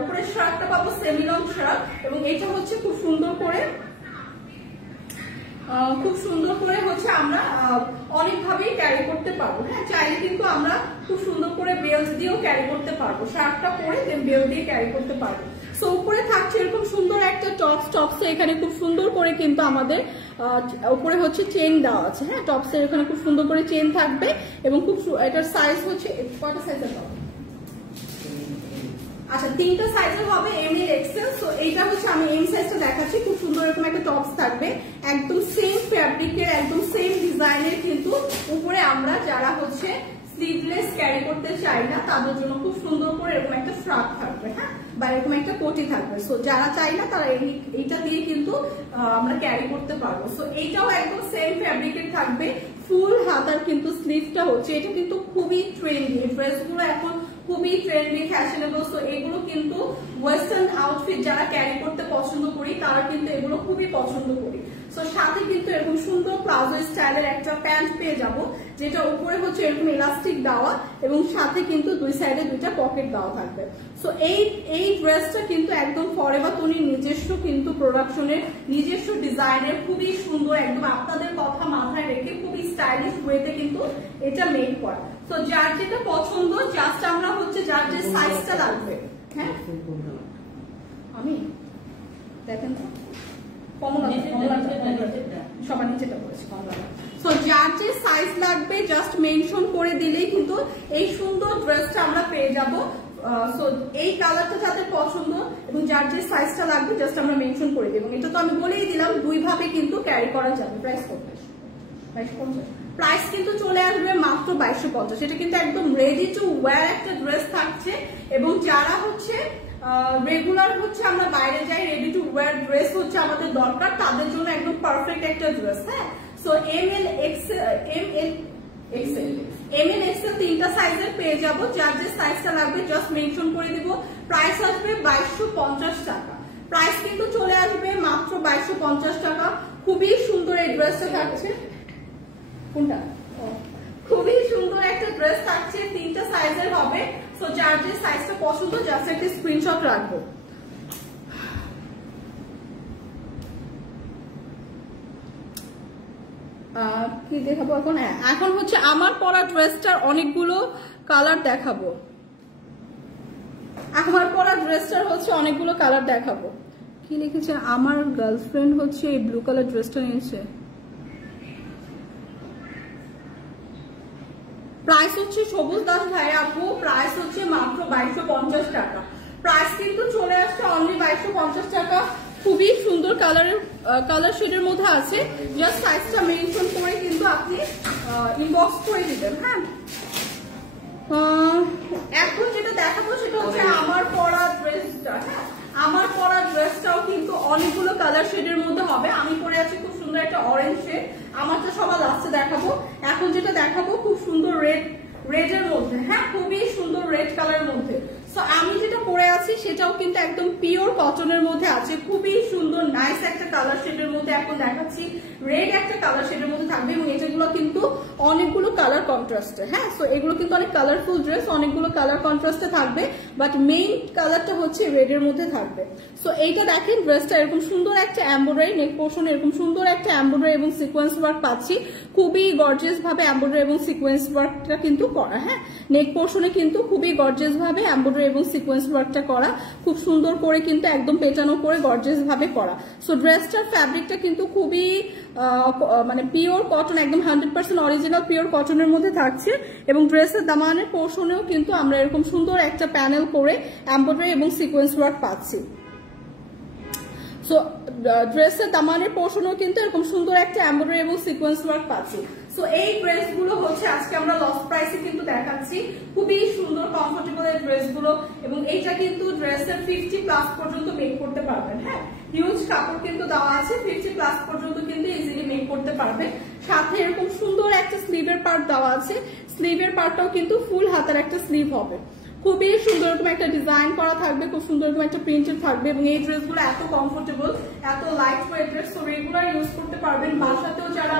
উপরের শার্টটা পাবো সেমি লং শার্ট এবং এটা হচ্ছে খুব সুন্দর করে হচ্ছে আমরা অনেকভাবেই ক্যারি করতে পারবো। হ্যাঁ, চাইলে কিন্তু আমরা খুব সুন্দর করে বেল্ট দিয়েও ক্যারি করতে পারবো, শার্টটা পরে দেন বেল্ট দিয়ে ক্যারি করতে পারবো। সো উপরে থাকছে এরকম সুন্দর একটা টপস এখানে খুব সুন্দর করে কিন্তু আমাদের উপরে হচ্ছে চেন দেওয়া আছে। হ্যাঁ, টপসের এখানে খুব সুন্দর করে চেন থাকবে এবং খুব এটার সাইজ হচ্ছে কয়টা সাইজের হবে? আচ্ছা, 3টা সাইজের হবে, এম এল এক্সেল। সো এইটা হচ্ছে আমি এম সাইজটা দেখাচ্ছি। খুব সুন্দর এরকম একটা টপস থাকবে, একদম সেম ফ্যাব্রিকের একদম সেম ডিজাইনের, কিন্তু উপরে আমরা যারা হচ্ছে স্লিভলেস ক্যারি করতে চাই না তাদের জন্য খুব সুন্দর করে এরকম একটা ফ্রক থাকবে। হ্যাঁ, বা এরকম একটা কোটি থাকবে। সো যারা চাই না তারা এইটা দিয়ে কিন্তু আমরা ক্যারি করতে পারবো। সো এইটাও একদম সেম ফ্যাব্রিকের থাকবে, ফুল হাতার কিন্তু স্লিভটা হচ্ছে, এটা কিন্তু খুবই ট্রেন্ডি, ড্রেসগুলো এখন খুবই ট্রেন্ডি ফ্যাশনেবল। সো এগুলো কিন্তু ওয়েস্টার্ন আউটফিট যারা ক্যারি করতে পছন্দ করি তারা কিন্তু এগুলো খুবই পছন্দ করি। সো সাথে কিন্তু এরকম সুন্দর প্লাজো স্টাইলের একটা প্যান্ট পেয়ে যাব, যেটা উপরে হচ্ছে এরকম ইলাস্টিক দেওয়া এবং সাথে কিন্তু দুই সাইডে 2টা পকেট দেওয়া থাকবে। সো এই ড্রেসটা কিন্তু একদম ফরএভার তৈরির নিজস্ব কিন্তু প্রোডাকশনের নিজস্ব ডিজাইনের, খুবই সুন্দর, একদম আপনাদের কথা মাথায় রেখে খুবই স্টাইলিশ ওয়েতে কিন্তু এটা মেক করা। তো যার যেটা পছন্দ জাস্ট আমরা হচ্ছে যার যে সাইজটা লাগবে। হ্যাঁ, আমি দেখেন তো কমলা সবার নিচেটা পড়েছে কমলা। সো যার যে সাইজ লাগবে জাস্ট মেনশন করে দিলেই কিন্তু এই সুন্দর ড্রেসটা আমরা পেয়ে যাব। সো এই কালারটা যাদের পছন্দ এবং যার যে সাইজটা লাগবে জাস্ট আমরা মেনশন করে দিই। এবং এটা তো আমি বলেই দিলাম দুই ভাবে কিন্তু ক্যারি করা যাবে। প্রাইস কত? প্রাইস কিন্তু চলে আসবে মাত্র 2250। এটা কিন্তু একদম রেডি টু ওয়্যার একটা ড্রেস থাকছে এবং যারা হচ্ছে রেগুলার হচ্ছে আমরা বাইরে যাই, রেডি টু ওয়্যার ড্রেস হচ্ছে আমাদের দরকার, তাদের জন্য একদম পারফেক্ট একটা ড্রেস। হ্যাঁ, সো এম এল এক্সেল 3টা সাইজের পেয়ে যাবো। যার যে সাইজটা লাগবে জাস্ট মেনশন করে দিব। প্রাইস আসবে 2250 টাকা। প্রাইস কিন্তু চলে আসবে মাত্র 2250 টাকা। খুবই সুন্দর এই ড্রেস। কোনটা? খুবই সুন্দর একটা ড্রেস থাকছে, 3টা সাইজের হবে। সো যার যে সাইজটা পছন্দ জাস্ট একটা স্ক্রিনশট রাখবো। কি দেখাবো এখন? এখন হচ্ছে আমার পরা ড্রেসটার অনেকগুলো কালার দেখাবো। আমার পরা ড্রেসটার হচ্ছে অনেকগুলো কালার দেখাবো। কি লিখেছে? আমার গার্লফ্রেন্ড হচ্ছে এই ব্লু কালার ড্রেসটা নিয়েছে। প্রাইস হচ্ছে সবুজ দাস ভাই আপু, প্রাইস হচ্ছে মাত্র 2250 টাকা। প্রাইস কিন্তু চলে আসছে অনলি 2250 টাকা। খুবই সুন্দর কালার শেডের মধ্যে আছে। জাস্ট সাইজটা মেনশন করে কিন্তু আপনি ইনবক্স করে দিবেন। হ্যাঁ, এখন যেটা দেখাবো সেটা হচ্ছে আমার পরা ড্রেসটা। হ্যাঁ, আমার পরা ড্রেসটাও কিন্তু অনেকগুলো কালার শেডের মধ্যে হবে। আমি পরে আছি খুব সুন্দর একটা অরেঞ্জ শেড, আমারটা সবার লাস্টে দেখাবো। এখন যেটা দেখাবো খুব সুন্দর রেডের মধ্যে। হ্যাঁ, খুবই সুন্দর রেড কালারের মধ্যে। সো আমি যেটা পরে আছি সেটাও কিন্তু একদম পিওর কটনের মধ্যে আছে। খুবই সুন্দর নাইস একটা কালার শেডের মধ্যে এখন দেখাচ্ছি। রেড একটা কালার শেডের মধ্যে থাকবে এবং এটাগুলো কিন্তু অনেকগুলো কালার কন্ট্রাস্টে। হ্যাঁ, সো এগুলো কিন্তু অনেক কালারফুল ড্রেস, অনেকগুলো কালার কন্ট্রাস্টে থাকবে, বাট মেইন কালারটা হচ্ছে রেডের মধ্যে থাকবে। সো এইটা দেখেন, ড্রেসটা এরকম সুন্দর একটা এমব্রয়ডারি, নেক পোর্শন এরকম সুন্দর একটা এমব্রয়ডারি এবং সিকোয়েন্স ওয়ার্ক পাচ্ছি। খুবই গর্জিয়াস ভাবে এমব্রয়ডারি এবং সিকোয়েন্স ওয়ার্কটা কিন্তু করা। হ্যাঁ, নেক পোর্শনে কিন্তু খুবই গর্জিয়াস ভাবে এমব্রয়ডারি এবং সিকোয়েন্স ওয়ার্কটা করা, খুব সুন্দর করে কিন্তু একদম পেটানো করে গর্জিয়াস ভাবে করা। সো ড্রেসটার ফ্যাব্রিকটা কিন্তু খুবই মানে পিওর কটন, একদম 100% অরিজিনাল পিওর কটনের মধ্যে থাকছে। এবং ড্রেসের দামানের পোর্শনেও কিন্তু আমরা এরকম সুন্দর একটা প্যানেল করে এমব্রয়ডারি এবং সিকোয়েন্স ওয়ার্ক পাচ্ছি। সো ড্রেসের দামানের পোর্শনেও কিন্তু এরকম সুন্দর একটা এমব্রয়ডারি এবং সিকোয়েন্স ওয়ার্ক পাচ্ছি। সো এই ড্রেসগুলো হচ্ছে আজকে আমরা লস প্রাইসে কিন্তু দেখাচ্ছি। খুবই সুন্দর কমফোর্টেবল এই ড্রেসগুলো, এবং এইটা কিন্তু ড্রেসের 50+ পর্যন্ত মেক করতে পারবেন। হ্যাঁ, হিউজ কাপড় কিন্তু দেওয়া আছে, 50+ পর্যন্ত কিন্তু ইজিলি মেক করতে পারবে। সাথে এরকম সুন্দর একটা স্লিভের পার্ট দেওয়া আছে, স্লিভের পার্টটাও কিন্তু ফুল হাতের একটা স্লিভ হবে। খুবই সুন্দর এরকম একটা ডিজাইন করা থাকবে, খুব সুন্দর এরকম একটা প্রিন্টেড থাকবে। এবং এই ড্রেসগুলো এত কমফোর্টেবল, এত লাইট ওয়েট ড্রেস, তো রেগুলার ইউজ করতে পারবেন। বাসাতেও যারা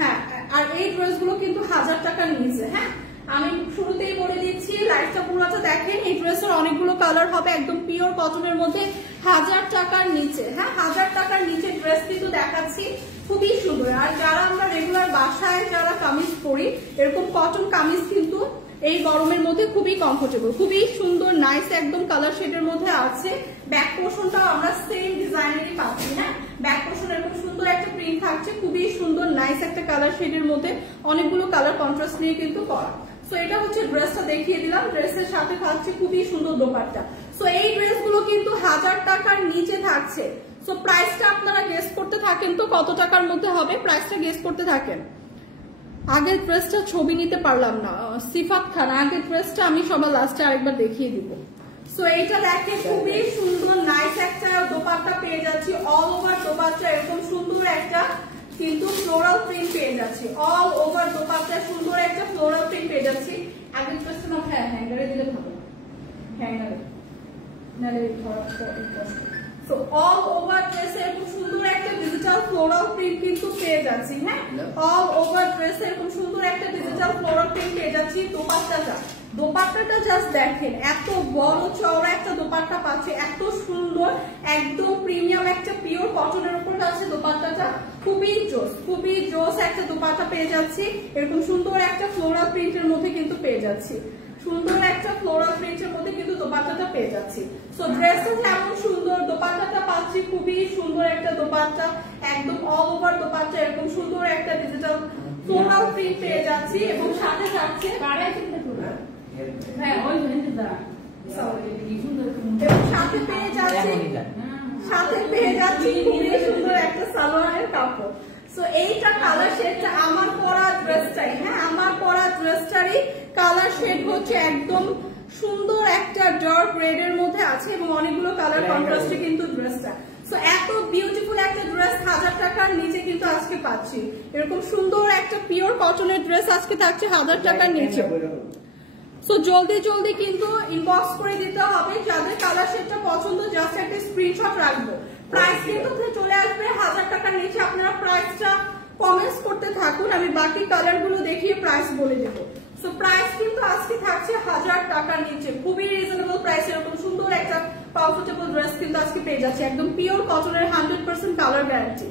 হ্যাঁ, আর এই ড্রেসগুলো কিন্তু 1000 টাকার নিচে। হ্যাঁ, আমি শুরুতেই বলে দিচ্ছি, লাইটটা পুরোটা দেখেন। এই ড্রেসের অনেকগুলো কালার হবে, একদম পিওর কটনের মধ্যে 1000 টাকার নিচে। হ্যাঁ, 1000 টাকার নিচে ড্রেস কিন্তু দেখাচ্ছি, খুবই সুন্দর। আর যারা আমরা রেগুলার বাসায় যারা কামিজ পরি, এরকম কটন কামিজ কিন্তু এই গরমের মধ্যে খুবই কমফোর্টেবল, খুবই সুন্দর নাইস একদম কালার শেডের মধ্যে আছে। ব্যাক পোর্শনটাও আমরা সেম ডিজাইনেরই পাচ্ছি। হ্যাঁ, ব্যাক পোর্শন এরকম সুন্দর একটা প্রিন্ট থাকছে, খুবই সুন্দর নাইস একটা কালার শেডের মধ্যে অনেকগুলো কালার কন্ট্রাস্ট নিয়ে কিন্তু করা। সো এটা হচ্ছে ড্রেসটা দেখিয়ে দিলাম। ড্রেসের সাথে থাকছে খুবই সুন্দর দোপাট্টা। সো এই ড্রেসগুলো কিন্তু 1000 টাকার নিচে থাকছে। সো প্রাইসটা আপনারা গেস করতে থাকেন তো কত টাকার মধ্যে হবে, প্রাইসটা গেস করতে থাকেন। আগের ড্রেসটা ছবি নিতে পারলাম না, সিফাত খান, আগের ড্রেসটা আমি সবার লাস্টে আরেকবার দেখিয়ে দিব। সো এইটা দেখে খুবই সুন্দর নাইস একটা দোপাট্টা পেয়ে যাচ্ছি। অল ওভার দোপাট্টা এরকম সুন্দর একটা কিন্তু ফ্লোরাল প্রিন্ট পেয়ে যাচ্ছি। অল ওভার দোপাট্টা সুন্দর একটা ফ্লোরাল প্রিন্ট পেয়ে যাচ্ছি। আগের ড্রেসটা না হ্যাঙ্গারে দিলে ভালো, হ্যাঙ্গারে নালে তো অল ওভার ড্রেস এরকম সুন্দর একটা ডিজিটাল ফ্লোরাল প্রিন্ট কিন্তু পেয়ে যাচ্ছি। হ্যাঁ, অল ওভার ড্রেস এরকম সুন্দর একটা ডিজিটাল ফ্লোরাল প্রিন্ট পেয়ে যাচ্ছি। দোপাট্টাটা জাস্ট দেখেন, এত বড় চওড়া একটা দোপাট্টা পাচ্ছে, এত সুন্দর একদম প্রিমিয়াম একটা পিওর কটনের উপর আছে দোপাট্টাটা। খুবই জোস একটা দোপাট্টা পেয়ে যাচ্ছি। এরকম সুন্দর একটা ফ্লোরাল প্রিন্টের মধ্যে কিন্তু পেয়ে যাচ্ছি, সুন্দর একটা ফ্লোরাল প্রিন্টের মধ্যে কিন্তু দোপাট্টাটা পেয়ে যাচ্ছি। সো ড্রেসটা যেমন সুন্দর, দোপাট্টাটা পাচ্ছি খুবই সুন্দর একটা দোপাট্টা, একদম অল ওভার দোপাট্টা এরকম সুন্দর একটা ডিজিটাল ফ্লোরাল প্রিন্ট পেয়ে যাচ্ছি। এবং সাথে থাকছে সাথে পেয়ে যাচ্ছি খুবই সুন্দর একটা সালোয়ারের কাপড়। সো এইটা কালার শেডটা আমার পরা ড্রেসটাই। হ্যাঁ, আমার পরা ড্রেসটারই কালার শেড হচ্ছে একদম সুন্দর একটা ডার্ক রেড এর মধ্যে আছে এবং অনেকগুলো কালার কন্ট্রাস্টে কিন্তু ড্রেসটা। সো এত বিউটিফুল একটা ড্রেস 1000 টাকার নিচে কিন্তু আজকে পাচ্ছি। এরকম সুন্দর একটা পিওর কটনের ড্রেস আজকে থাকছে 1000 টাকার নিচে। সো জলদি কিন্তু ইনবক্স করে দিতে হবে। যাদের কালার শেডটা পছন্দ জাস্ট একটা স্ক্রিনশট রাখবো। প্রাইস কিন্তু চলে আসবে 1000 টাকার নিচে। আপনারা প্রাইসটা কমেন্টস করতে থাকুন, আমি বাকি কালার গুলো দেখিয়ে প্রাইস বলে দেবো। সো প্রাইস কিন্তু আজকে থাকছে 1000 টাকার নিচে, খুবই রিজনেবল প্রাইস। এরকম সুন্দর একটা কমফোর্টেবল ড্রেস কিন্তু আজকে পেয়ে যাচ্ছে, একদম পিওর কটনের 100% কালার গ্যারান্টি।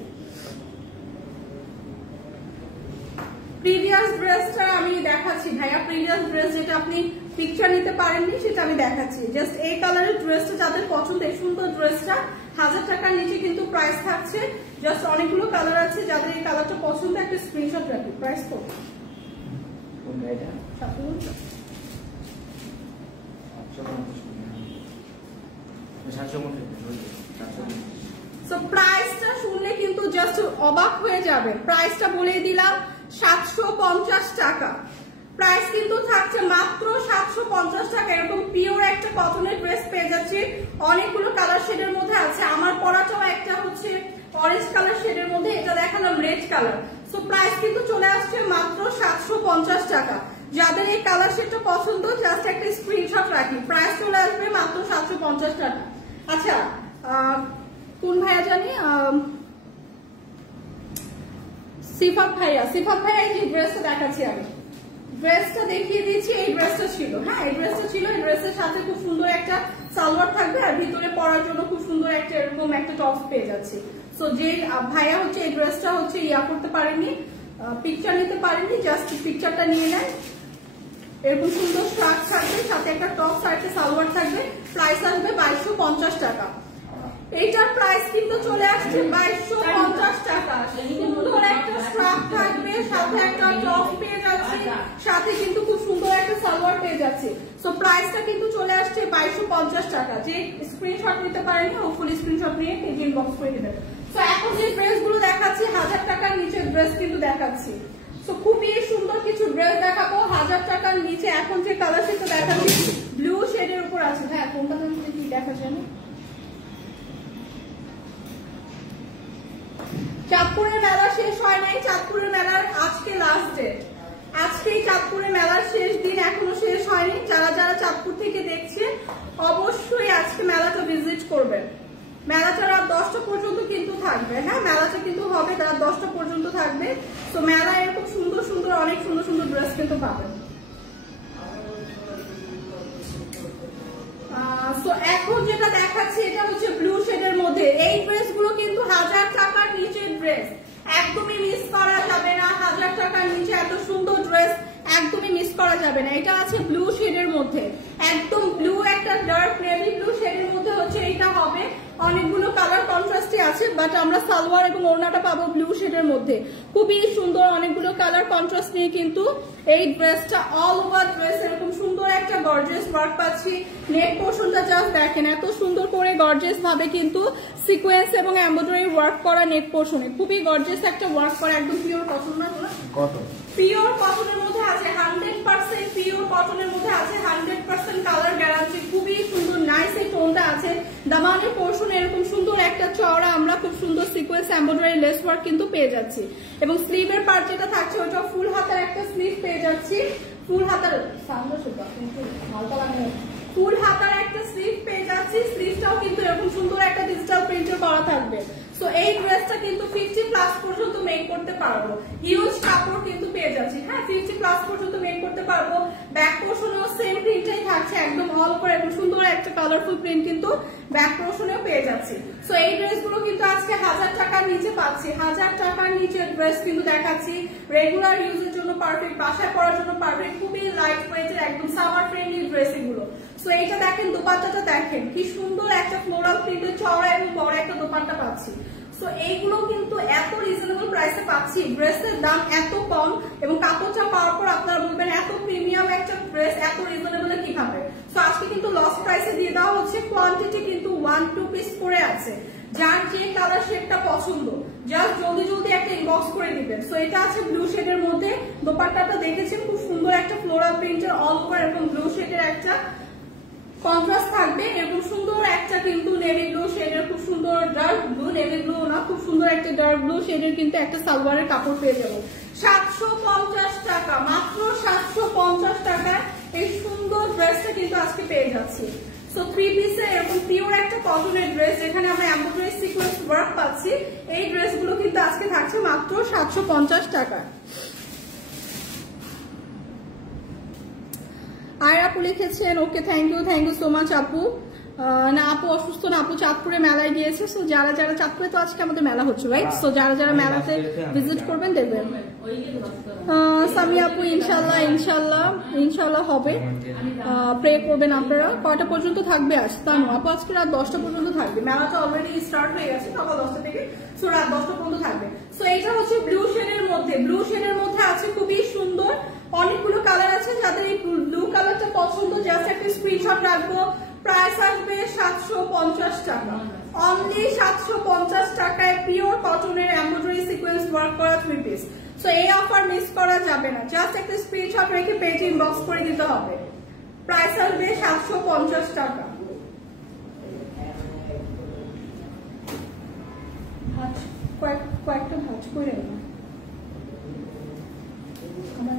প্রিভিয়াস ড্রেসটা আমি দেখাচ্ছি ভাইয়া, প্রিভিয়াস ড্রেস যেটা আপনি পিকচার নিতে পারেননি সেটা আমি দেখাচ্ছি। জাস্ট এই কালারের ড্রেসটা যাদের পছন্দ, এই সুন্দর ড্রেসটা 1000 টাকার নিচে কিন্তু প্রাইস থাকছে। জাস্ট অনেকগুলো কালার আছে, যাদের এই কালারটা পছন্দ একটা স্ক্রিনশট রাখি। প্রাইস কত? প্রাইসটা শুনলে কিন্তু জাস্ট অবাক হয়ে যাবে। প্রাইসটা বলে দিলাম 750 টাকা। প্রাইস কিন্তু থাকছে মাত্র 750 টাকা। এরকম পিওর একটা কটনের ড্রেস পেয়ে যাচ্ছে, অনেকগুলো কালার শেডের মধ্যে আছে। আমার পরাটাও একটা হচ্ছে অরেঞ্জ কালার শেডের মধ্যে, এটা দেখালাম রেড কালার। সো প্রাইস কিন্তু চলে আসছে মাত্র 750 টাকা। যাদের এই কালার শেডটা পছন্দ জাস্ট একটা স্ক্রিনশট রাখি, প্রাইস চলে আসবে মাত্র 750 টাকা। আচ্ছা, কোন ভাইয়া জানি, সিফাত ভাইয়া যে ড্রেসটা দেখাচ্ছি আমি, ড্রেসটা দেখিয়ে দিচ্ছি। এই ড্রেসটা ছিল, হ্যাঁ এই ড্রেসটা ছিল। এই ড্রেসের সাথে খুব সুন্দর একটা সালোয়ার থাকবে, আর ভিতরে পরার জন্য খুব সুন্দর একটা এরকম একটা টপস পেয়ে যাচ্ছে। সো যে ভাইয়া হচ্ছে এই ড্রেসটা হচ্ছে ইয়া করতে পারেননি, পিকচার নিতে পারেননি, জাস্ট পিকচারটা নিয়ে নেন। এরকম সুন্দর স্ট্রাক থাকবে, সাথে একটা টপস আর একটা সালোয়ার থাকবে। প্রাইস আসবে 2250 টাকা। এইটার প্রাইস কিন্তু চলে আসছে 2250 টাকা। সুন্দর একটা স্ট্রাক থাকবে, সাথে একটা টপ পেয়ে যাচ্ছে, সাথে কিন্তু খুব সুন্দর একটা সালোয়ার পেয়ে যাচ্ছে। সো প্রাইসটা কিন্তু চলে আসছে 2250 টাকা। যে স্ক্রিনশট নিতে পারেনি, হোপফুলি স্ক্রিনশট নিয়ে পেজ ইনবক্স করে দেবেন। সো এখন যে ড্রেস গুলো দেখাচ্ছি 1000 টাকার নিচে ড্রেস কিন্তু দেখাচ্ছি। সো খুবই সুন্দর কিছু ড্রেস দেখাবো 1000 টাকার নিচে। এখন যে কালার সেটা দেখাচ্ছি ব্লু শেডের উপর আছে। হ্যাঁ, কোনটা কি দেখা যায় না? চাঁদপুরের মেলা শেষ হয় নাই, চাঁদপুরের মেলার আজকে লাস্ট ডেট। আজকেই চাঁদপুরের মেলার শেষ দিন, এখনো শেষ হয়নি। যারা যারা চাঁদপুর থেকে দেখছেন অবশ্যই আজকে মেলাটা ভিজিট করবেন। মেলাটা রাত 10টা পর্যন্ত কিন্তু থাকবে। হ্যাঁ, মেলাটা কিন্তু হবে রাত 10টা পর্যন্ত থাকবে। তো মেলা এরকম সুন্দর সুন্দর অনেক সুন্দর সুন্দর ড্রেস কিন্তু পাবেন। তো এখন যেটা দেখাচ্ছি এটা হচ্ছে ব্লু শেডের মধ্যে। এই ড্রেসগুলো কিন্তু 1000 টাকার নিচের ড্রেস, একদমই মিস করা যাবে না। 1000 টাকার নিচে এত সুন্দর ড্রেস একদমই মিস করা যাবে না। এটা আছে ব্লু শেডের মধ্যে, একদম ব্লু একটা ডার্ক নেভি ব্লু শেডের মধ্যে হচ্ছে এটা হবে। অনেকগুলো কালার কন্ট্রাস্টই আছে, বাট আমরা সালোয়ার এবং ওড়নাটা পাবো ব্লু শেডের মধ্যে। খুবই সুন্দর অনেকগুলো কালার কন্ট্রাস্ট নিয়ে কিন্তু এই ড্রেসটা অল ওভার ড্রেস এরকম সুন্দর একটা গর্জিয়াস ওয়ার্ক পাচ্ছি। নেক পোর্শনটা জাস্ট দেখেন, এত সুন্দর করে গর্জিয়াস ভাবে কিন্তু সিকোয়েন্স এবং এমব্রয়ডারি ওয়ার্ক করা নেক পোর্শনে, খুবই গর্জিয়াস একটা ওয়ার্ক করা, একদম পিওর কটন না, কটন পিওর কটনের মধ্যে আছে, 100% পিওর কটনের মধ্যে আছে, 100% কালার গ্যারান্টি। খুবই সুন্দর নাইস এই টোনটা আছে। দামানের পোর্শন এরকম সুন্দর একটা চওড়া আমরা খুব সুন্দর সিকোয়েন্স এমব্রয়ডারি লেস ওয়ার্ক কিন্তু পেয়ে যাচ্ছি। এবং স্লিভের পার্ট যেটা থাকছে ওটা ফুল হাতার একটা স্লিভ পেয়ে যাচ্ছি। ফুল হাতার ফুল হাতার একটা স্লিভ পেয়ে যাচ্ছি। স্লিভটাও কিন্তু এরকম সুন্দর একটা ডিজিটাল প্রিন্টের করা থাকবে। সো এই ড্রেসটা কিন্তু 50+ পর্যন্ত মেক করতে পারবো, ইউজ কাপড় কিন্তু পেয়ে যাচ্ছি। হ্যাঁ, 50+ পর্যন্ত মেক করতে পারবো। ব্যাক পোর্শনেও সেম প্রিন্টটাই থাকছে, একদম অল ওভার এরকম সুন্দর একটা কালারফুল প্রিন্ট কিন্তু ব্যাক পোর্শনেও পেয়ে যাচ্ছি। সো এই ড্রেসগুলো কিন্তু আজকে 1000 টাকার নিচে পাচ্ছি। 1000 টাকার নিচে ড্রেস কিন্তু দেখাচ্ছি, রেগুলার ইউজের জন্য পারফেক্ট, বাসায় পরার জন্য পারফেক্ট, খুবই লাইট ওয়েটের একদম সামার ফ্রেন্ডলি ড্রেস এগুলো। সো এইটা দেখেন, দোপাট্টাটা দেখেন কি সুন্দর একটা ফ্লোরাল প্রিন্টের চওড়া এবং বড় একটা দোপাট্টা পাচ্ছি। সো এইগুলো কিন্তু এত রিজনেবল প্রাইসে পাচ্ছি, ড্রেসের দাম এত কম এবং কাপড়টা পাওয়ার পর আপনারা বলবেন এত প্রিমিয়াম একটা ড্রেস এত রিজনেবল কিভাবে। সো আজকে কিন্তু লস প্রাইসে দিয়ে দেওয়া হচ্ছে। কোয়ান্টিটি কিন্তু 1-2 পিস করে আছে। যার যে কালার শেডটা পছন্দ জাস্ট জলদি জলদি একটা ইনবক্স করে দিবেন। সো এটা আছে ব্লু শেডের মধ্যে, দোপাট্টাটা দেখেছেন খুব সুন্দর একটা ফ্লোরাল প্রিন্টের অল ওভার এবং ব্লু শেডের একটা কন্ট্রাস্ট থাকবে। এরকম সুন্দর একটা কিন্তু নেভি ব্লু শেডের, খুব সুন্দর ডার্ক ব্লু, নেভি ব্লু না, খুব সুন্দর একটা ডার্ক ব্লু শেডের কিন্তু একটা সালোয়ারের কাপড় পেয়ে যাবো 750 টাকা। মাত্র 750 টাকায় এই সুন্দর ড্রেসটা কিন্তু আজকে পেয়ে যাচ্ছি। সো 3 পিসে এরকম পিওর একটা কটনের ড্রেস, যেখানে আমরা এমব্রয়ডারি সিকোয়েন্স ওয়ার্ক পাচ্ছি। পাচ্ছি। এই ড্রেসগুলো কিন্তু আজকে থাকছে মাত্র 750 টাকা। আর আপু লিখেছেন okay thank you so much আপু। না আপু অসুস্থ না, আপু চাঁদপুরে মেলায় গিয়েছে। সো যারা যারা চাঁদপুরে তো আজকে আমাদের মেলা হচ্ছে রাইট, সো যারা যারা মেলাতে ভিজিট করবেন দেখবেন। সামিয়া আপু ইনশাল্লাহ হবে, প্রে করবেন আপনারা। কয়টা পর্যন্ত থাকবে আজ? তানু আপু আজকে রাত 10টা পর্যন্ত থাকবে, মেলাটা অলরেডি স্টার্ট হয়ে গেছে সকাল 10টা থেকে, সো রাত 10টা পর্যন্ত থাকবে। সো এটা হচ্ছে ব্লু শেডের মধ্যে আছে, খুবই সুন্দর, অনেকগুলো কালার আছে। যাদের এই ব্লু কালারটা পছন্দ জাস্ট একটা স্ক্রিনশট রাখবো। প্রাইস আসবে 750 টাকা, অনলি 750 টাকায় পিওর কটনের এমব্রয়ডারি সিকোয়েন্স ওয়ার্ক করা 3 পিস। সো এই অফার মিস করা যাবে না, জাস্ট একটা স্ক্রিনশট রেখে পেজে ইনবক্স করে দিতে হবে। প্রাইস আসবে 750 টাকা। কয়েকটা ভাজ করে না আমার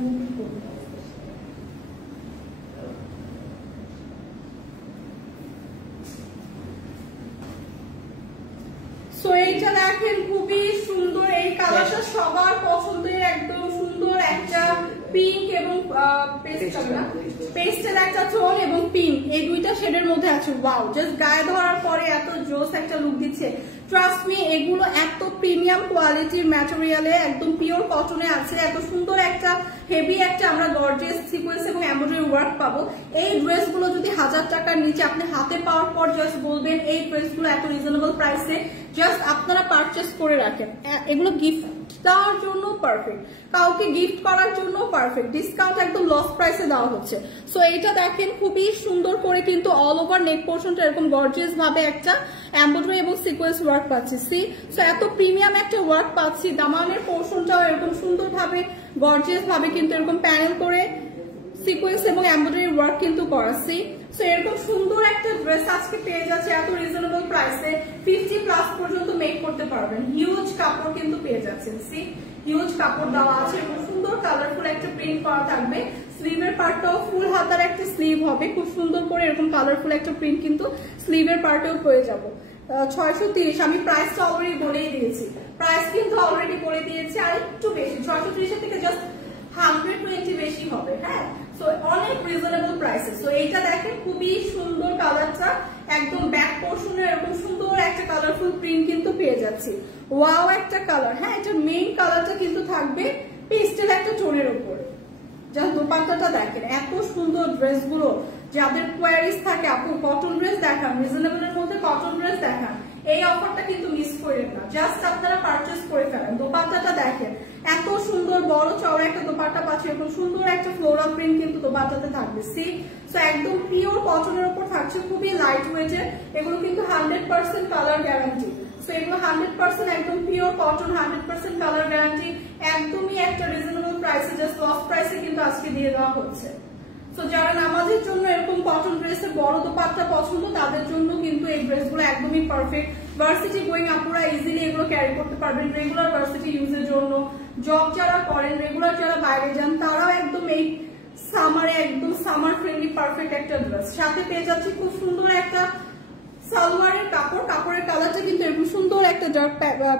সো এইটা দেখেন খুবই সুন্দর, এই কালারটা সবার পছন্দের, একদম সুন্দর একটা পিঙ্ক এবং পেস্টের একটা টোন এবং পিঙ্ক, এই দুইটা শেডের মধ্যে আছে। ওয়াও, জাস্ট গায়ে ধরার পরে এত জোস একটা লুক দিচ্ছে। ট্রাস্ট মি, এগুলো এত প্রিমিয়াম কোয়ালিটির ম্যাটেরিয়ালে একদম পিওর কটনে আছে, এত সুন্দর একটা হেভি একটা আমরা গর্জিয়াস সিকোয়েন্স এবং এমব্রয়ডারি ওয়ার্ক পাবো। এই ড্রেসগুলো যদি 1000 টাকার নিচে আপনি হাতে পাওয়ার পর জাস্ট বলবেন এই ড্রেসগুলো এত রিজনেবল প্রাইসে জাস্ট আপনারা পারচেস করে রাখেন। এগুলো গিফটার জন্য পারফেক্ট, কাউকে গিফট করার জন্য পারফেক্ট, ডিসকাউন্ট একদম লস প্রাইসে দেওয়া হচ্ছে। সো এইটা দেখেন খুবই সুন্দর করে কিন্তু অল ওভার নেক পোর্শনটা এরকম গর্জিয়াস ভাবে একটা এমব্রয়ডারি এবং সিকোয়েন্স ওয়ার্ক পাচ্ছি। সো এত প্রিমিয়াম একটা ওয়ার্ক পাচ্ছি, দামানের পোর্শনটাও এরকম সুন্দর ভাবে গর্জিয়াস ভাবে কিন্তু এরকম প্যানেল করে সিকোয়েন্স এবং এমব্রয়ডারি ওয়ার্ক কিন্তু করাচ্ছি। সো এরকম সুন্দর একটা ড্রেস আজকে পেয়ে যাচ্ছে এত রিজনেবল প্রাইসে, 50+ পর্যন্ত মেক করতে পারবেন। হিউজ কাপড় কিন্তু পেয়ে যাচ্ছেন, হিউজ কাপড় দেওয়া আছে এবং সুন্দর কালারফুল একটা প্রিন্ট করা থাকবে। স্লিভের পার্টটাও ফুল হাতার একটা স্লিভ হবে, খুব সুন্দর করে এরকম কালারফুল একটা প্রিন্ট কিন্তু স্লিভের পার্টেও পেয়ে যাবো। 630, আমি প্রাইসটা অলরেডি বলেই দিয়েছি, প্রাইস কিন্তু অলরেডি বলে দিয়েছি। আর একটু বেশি, 630 থেকে জাস্ট 120 বেশি হবে। হ্যাঁ, সো অনেক রিজনেবল প্রাইসে। সো এইটা দেখেন খুবই সুন্দর কালারটা, একদম ব্যাক পোর্শনে এরকম সুন্দর একটা কালারফুল প্রিন্ট কিন্তু পেয়ে যাচ্ছি। ওয়াও একটা কালার। হ্যাঁ, এটা মেইন কালারটা কিন্তু থাকবে পেস্টেল একটা টোনের উপর। জাস্ট দোপাট্টাটা দেখেন, এত সুন্দর ড্রেসগুলো যাদের কোয়ারিজ থাকে আপু কটন ড্রেস দেখান, রিজনেবলের মধ্যে কটন ড্রেস দেখান, এই অফারটা কিন্তু মিস করেন না, জাস্ট আপনারা পারচেস করে ফেলেন। দোপাট্টাটা দেখেন, এত সুন্দর বড় চওড়া একটা দোপাট্টা পাচ্ছে, এরকম সুন্দর একটা ফ্লোরাল প্রিন্ট কিন্তু দোপাট্টাতে থাকবে। সো একদম পিওর কটনের উপর থাকছে, খুবই লাইট ওয়েটের। এগুলো কিন্তু 100% কালার গ্যারান্টি। সো এগুলো 100% একদম পিওর কটন, 100% কালার গ্যারান্টি, একদমই একটা রিজনেবল প্রাইসে, জাস্ট লস প্রাইসে কিন্তু আজকে দিয়ে দেওয়া হচ্ছে। তো যারা নামাজের জন্য এরকম কটন ড্রেসের বড় দোপাট্টা পছন্দ তাদের জন্য কিন্তু এই ড্রেসগুলো একদমই পারফেক্ট। ভার্সিটি গোয়িং আপুরা ইজিলি এগুলো ক্যারি করতে পারবেন, রেগুলার ভার্সিটি ইউজের জন্য, জব যারা করেন, রেগুলার যারা বাইরে যান তারাও একদম এই সামারে একদম সামার ফ্রেন্ডলি পারফেক্ট একটা ড্রেস। সাথে পেয়ে যাচ্ছে খুব সুন্দর একটা সালোয়ারের কাপড়, কাপড়ের কালারটা কিন্তু এরকম সুন্দর একটা ডার্ক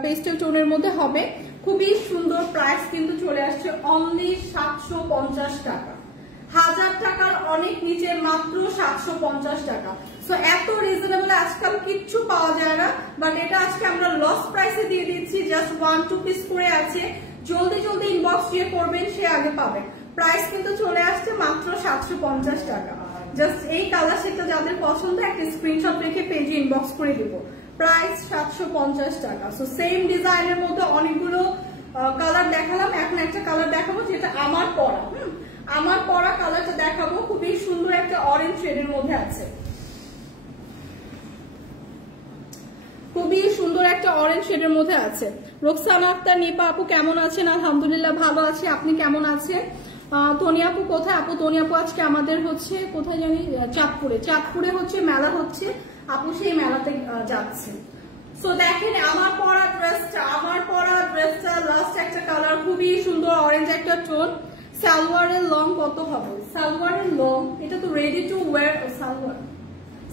পেস্টেল টোনের মধ্যে হবে, খুবই সুন্দর। প্রাইস কিন্তু চলে আসছে অনলি 750 টাকা, 1000 টাকার অনেক নিচে, মাত্র 750 টাকা। সো এত রিজনেবল আজকাল কিচ্ছু পাওয়া যায় না, বাট এটা আজকে আমরা লস প্রাইসে দিয়ে দিচ্ছি। জাস্ট 1-2 পিস করে আছে, জলদি জলদি ইনবক্স দিয়ে করবেন, সে আগে পাবেন। প্রাইস কিন্তু চলে আসছে মাত্র 750 টাকা। জাস্ট এই কালার সেটা যাদের পছন্দ একটা স্ক্রিনশট রেখে পেজে ইনবক্স করে দিব। প্রাইস 750 টাকা। সো সেম ডিজাইনের মধ্যে অনেকগুলো কালার দেখালাম, এখন একটা কালার দেখাবো যেটা আমার পরা, আমার পরা কালারটা দেখাবো, খুবই সুন্দর একটা অরেঞ্জ শেডের মধ্যে আছে, খুবই সুন্দর একটা অরেঞ্জ শেডের মধ্যে আছে। রোকসানা আক্তার নিপা আপু কেমন আছেন? আলহামদুলিল্লাহ ভালো আছি, আপনি কেমন আছেন? তনি আপু কোথায়? আপু তনি আপু আজকে আমাদের হচ্ছে কোথায় জানি, চাঁদপুরে হচ্ছে মেলা হচ্ছে, আপু সেই মেলাতে যাচ্ছে। সো দেখেন আমার পরা ড্রেসটা লাস্ট একটা কালার, খুবই সুন্দর অরেঞ্জ একটা টোন। সালোয়ারের লং কত হবে? সালোয়ারের লং, এটা তো ready to wire salwar,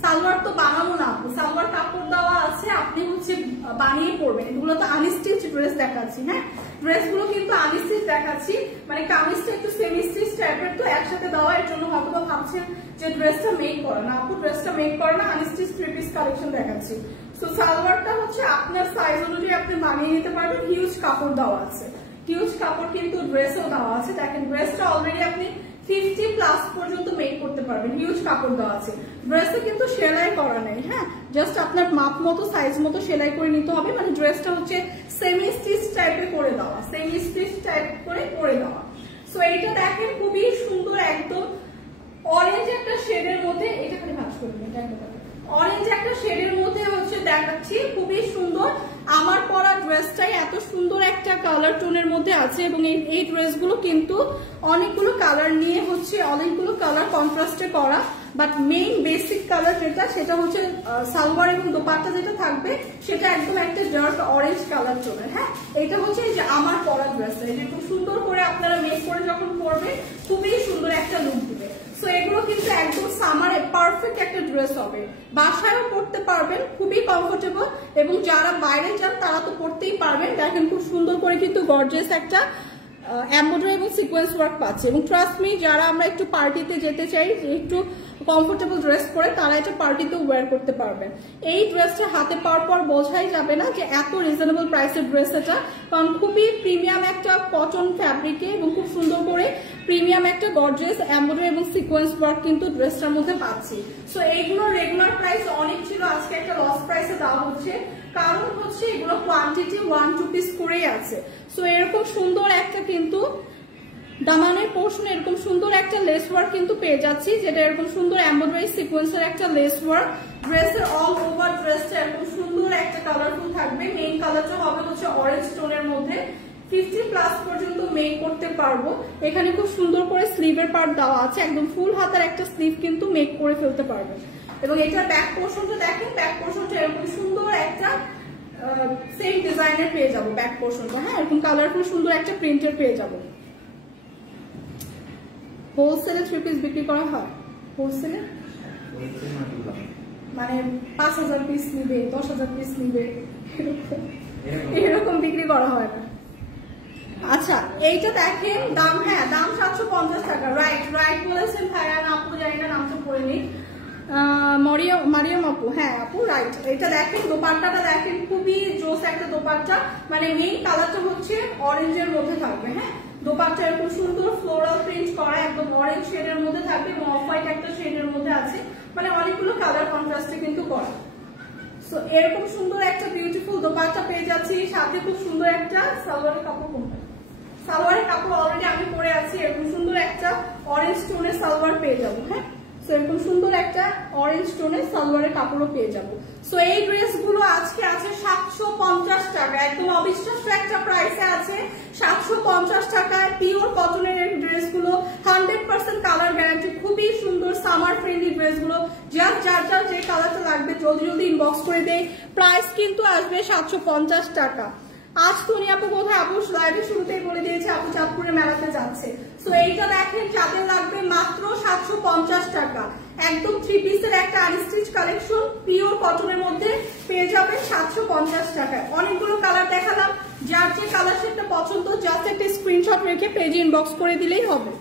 salwar তো বানাবো না আপু, সালোয়ার কাপড় দেওয়া আছে, আপনি হচ্ছে বানিয়ে পরবেন। এগুলো তো আনস্টিচ ড্রেস দেখাচ্ছি, হ্যাঁ ড্রেসগুলো কিন্তু আনস্টিচ দেখাচ্ছি, মানে কামিজটা একটু সেমি স্টিচ টাইপের, তো একসাথে দেওয়া, এর জন্য হয়তো ভাবছেন যে ড্রেসটা মেক করে না আপু, ড্রেসটা মেক করে না, আনস্টিচ 3 পিস কালেকশন দেখাচ্ছি। তো সালোয়ারটা হচ্ছে আপনার সাইজ অনুযায়ী আপনি বানিয়ে নিতে পারবেন, হিউজ কাপড় দেওয়া আছে, হিউজ কাপড় কিন্তু ড্রেসও দেওয়া আছে। দেখেন ড্রেসটা অলরেডি আপনি 50+ পর্যন্ত মেক করতে পারবেন, হিউজ কাপড় দেওয়া আছে। ড্রেসে কিন্তু সেলাই করা নেই, হ্যাঁ জাস্ট আপনার মাপ মতো সাইজ মতো সেলাই করে নিতে হবে, মানে ড্রেসটা হচ্ছে সেমি স্টিচ টাইপের করে দেওয়া, সেমি স্টিচ টাইপ করে দেওয়া। সো এইটা দেখেন খুবই সুন্দর, একদম অরেঞ্জ একটা শেডের মধ্যে, এটা খালি ভাঁজ করবেন, এটা একটা অরেঞ্জ একটা শেডের মধ্যে হচ্ছে দেখাচ্ছি, খুবই সুন্দর। আমার পরা ড্রেসটাই এত সুন্দর একটা কালার টোনের মধ্যে আছে, এবং এই ড্রেসগুলো কিন্তু অনেকগুলো কালার নিয়ে হচ্ছে, অনেকগুলো কালার কন্ট্রাস্টে করা, বাট মেইন বেসিক কালার যেটা সেটা হচ্ছে সালোয়ার এবং দোপাট্টা যেটা থাকবে সেটা একদম একটা ডার্ক অরেঞ্জ কালার টোনের। হ্যাঁ এটা হচ্ছে যে আমার পরা ড্রেসটা, এটা খুব সুন্দর করে আপনারা মেক করে যখন পরবে খুবই সুন্দর একটা লুক দিবে। সো এগুলো কিন্তু একদম সামারে পারফেক্ট একটা ড্রেস হবে, বাসায়ও পরতে পারবেন, খুবই কমফোর্টেবল, এবং যারা বাইরে যান তারা তো পরতেই পারবেন। দেখেন খুব সুন্দর করে কিন্তু গর্জিয়াস একটা এমব্রয়ডারি এবং সিকোয়েন্স ওয়ার্ক পাচ্ছে, এবং ট্রাস্ট মি যারা আমরা একটু পার্টিতে যেতে চাই, একটু কমফোর্টেবল ড্রেস পরে, তারা এটা পার্টিতেও ওয়্যার করতে পারবেন। এই ড্রেসটা হাতে পাওয়ার পর বোঝাই যাবে না যে এত রিজনেবল প্রাইসের ড্রেস এটা, কারণ খুবই প্রিমিয়াম একটা কটন ফ্যাব্রিকে এবং খুব সুন্দর করে প্রিমিয়াম একটা গর্জিয়াস এমব্রয়ডারি এবং সিকোয়েন্স ওয়ার্ক কিন্তু ড্রেসটার মধ্যে পাচ্ছি। সো এইগুলোর রেগুলার প্রাইস অনেক ছিল, আজকে একটা লস প্রাইসে দেওয়া হচ্ছে, কারণ হচ্ছে এগুলো কোয়ান্টিটি 1-2 পিস করেই আছে। সো এরকম সুন্দর একটা কিন্তু দামানের পোর্শনে এরকম সুন্দর একটা লেস ওয়ার্ক কিন্তু পেয়ে যাচ্ছি, যেটা এরকম সুন্দর এমব্রয়ডারি সিকোয়েন্সের একটা লেস ওয়ার্ক। ড্রেসের অল ওভার ড্রেসটা এরকম সুন্দর একটা কালারফুল থাকবে, মেইন কালারটা হবে হচ্ছে অরেঞ্জ টোনের মধ্যে, 50+ পর্যন্ত মেক করতে পারবো। এখানে খুব সুন্দর করে স্লিভের পার্ট দেওয়া আছে, একদম ফুল হাতার একটা স্লিভ কিন্তু মেক করে ফেলতে পারবেন। এবং এটার ব্যাক পোর্শনটা দেখেন, ব্যাক পোর্শনটা এরকম সুন্দর একটা সেম ডিজাইনের পেয়ে যাবো ব্যাক পোর্শনটা, হ্যাঁ এরকম কালারফুল সুন্দর একটা প্রিন্টের পেয়ে যাবো। হোলসেলে 3 পিস বিক্রি করা হয়, হোলসেলে মানে 5000 পিস নিবে, 10,000 পিস নিবে, এরকম বিক্রি করা হয় না। আচ্ছা এইটা দেখেন দাম, হ্যাঁ দাম 750 টাকা, রাইট বলেছেন ভাইয়া, না আপু জানি না, নামটা পড়ে নিই, মারিয়াম আপু, হ্যাঁ আপু রাইট। এটা দেখেন দোপাট্টাটা দেখেন, খুবই জোস একটা দোপাট্টা, মানে মেইন কালারটা হচ্ছে অরেঞ্জের মধ্যে থাকবে, হ্যাঁ দোপাট্টা এরকম সুন্দর ফ্লোরাল প্রিন্ট করা, একদম অরেঞ্জ শেডের মধ্যে থাকবে, এবং অফ হোয়াইট একটা শেডের মধ্যে আছে, মানে অনেকগুলো কালার কন্ট্রাস্টে কিন্তু করা। সো এরকম সুন্দর একটা বিউটিফুল দোপাট্টা পেয়ে যাচ্ছি, সাথে খুব সুন্দর একটা সালোয়ারের কাপড়, কোনটা সালোয়ারের কাপড় অলরেডি আমি পরে আছি, এরকম সুন্দর একটা অরেঞ্জ টোনের সালোয়ার পেয়ে যাবো, হ্যাঁ সো এরকম সুন্দর একটা অরেঞ্জ টোনের সালোয়ারের কাপড়ও পেয়ে যাবো। সো এই ড্রেসগুলো আজকে আছে 750 টাকা, একদম অবিশ্বাস্য একটা প্রাইসে আছে, 750 টাকায় পিওর কটনের এই ড্রেসগুলো, 100% কালার গ্যারান্টি, খুবই সুন্দর সামার ফ্রেন্ডলি ড্রেসগুলো। যার যে কালারটা লাগবে জলদি ইনবক্স করে দেয়। প্রাইস কিন্তু আসবে 750 টাকা। আজ তনি আপু কোথায়, আপু লাইভের শুরুতেই বলে দিয়েছে আপু চাঁদপুরে মেলাতে যাচ্ছে। সো এইটা দেখেন যাদের লাগবে মাত্র 750 টাকা, একদম 3 পিসের একটা আনস্টিচ কালেকশন পিওর কটনের মধ্যে পেয়ে যাবেন 750 টাকায়। অনেকগুলো কালার দেখালাম, যার যে কালার সেটা পছন্দ জাস্ট একটা স্ক্রিনশট রেখে পেজে ইনবক্স করে দিলেই হবে,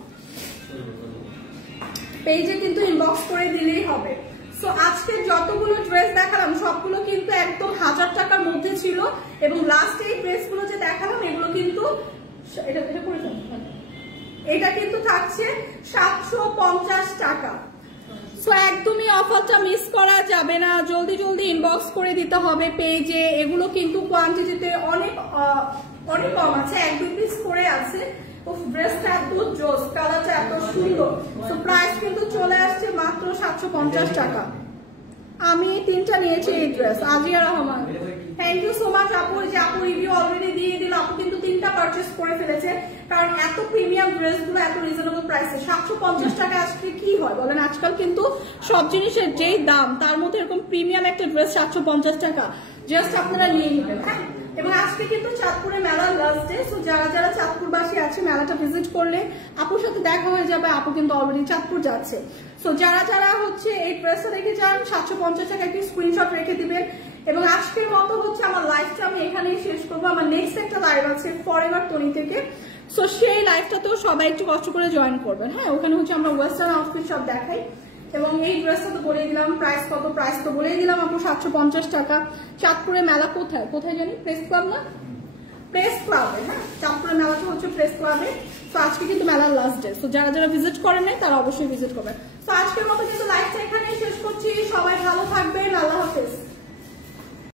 পেজে কিন্তু ইনবক্স করে দিলেই হবে। সো আজকে যতগুলো ড্রেস দেখালাম সবগুলো কিন্তু একদম 1000 টাকার মধ্যে ছিল, এবং লাস্ট এই ড্রেসগুলো যে দেখালাম এগুলো কিন্তু এটা কিন্তু থাকছে 750 টাকা। সো একদমই অফারটা মিস করা যাবে না, জলদি ইনবক্স করে দিতে হবে পেজে। এগুলো কিন্তু কোয়ান্টিটিতে অনেক কম আছে, 1-2 পিস করে আছে। ড্রেসটা এত জোস, কালারটা এত সুন্দর। সো প্রাইস কিন্তু চলে আসছে মাত্র 750 টাকা। আমি 3টা নিয়েছি এই dress. Aziya Rahman, thank you so much আপু, যে আপু রিভিউ অলরেডি দিয়ে দিল, আপু কিন্তু 3টা পারচেস করে ফেলেছে, কারণ এত প্রিমিয়াম ড্রেসগুলো এত রিজনেবল প্রাইসে 750 টাকা আজকে কি হয় বলেন। আজকাল কিন্তু সব জিনিসের যেই দাম তার মধ্যে এরকম প্রিমিয়াম একটা ড্রেস 750 টাকা জাস্ট আপনারা নিয়ে নেবেন। হ্যাঁ, এবং আজকে কিন্তু চাঁদপুরে মেলার লাস্ট ডে, সো যারা যারা চাঁদপুরবাসী আছে মেলাটা ভিজিট করলে আপুর সাথে দেখা হয়ে যাবে। আপু কিন্তু অলরেডি চাঁদপুর যাচ্ছে। সো যারা যারা হচ্ছে এই ড্রেসটা রেখে যান 750 টাকা একটি স্ক্রিনশট রেখে দিবেন। এবং আজকের মতো হচ্ছে আমার লাইফটা আমি এখানেই শেষ করবো। আমার নেক্সট একটা লাইভ আছে ফরএভার টনি থেকে, সো সেই লাইভটাতেও সবাই একটু কষ্ট করে জয়েন করবেন। হ্যাঁ, ওখানে হচ্ছে আমরা ওয়েস্টার্ন আউটফিট সব দেখাই। এবং এই ড্রেসটা তো বলে দিলাম প্রাইস কত, প্রাইস তো বলে দিলাম আপু 750 টাকা। চাঁদপুরে মেলা কোথায় কোথায় জানি, প্রেস ক্লাব না, প্রেস ক্লাবে। হ্যাঁ, চাঁদপুরে মেলাটা হচ্ছে প্রেস ক্লাবে। তো আজকে কিন্তু মেলার লাস্ট ডে, তো যারা যারা ভিজিট করেন নাই তারা অবশ্যই ভিজিট করবেন। তো আজকের মতো কিন্তু লাইভটা এখানেই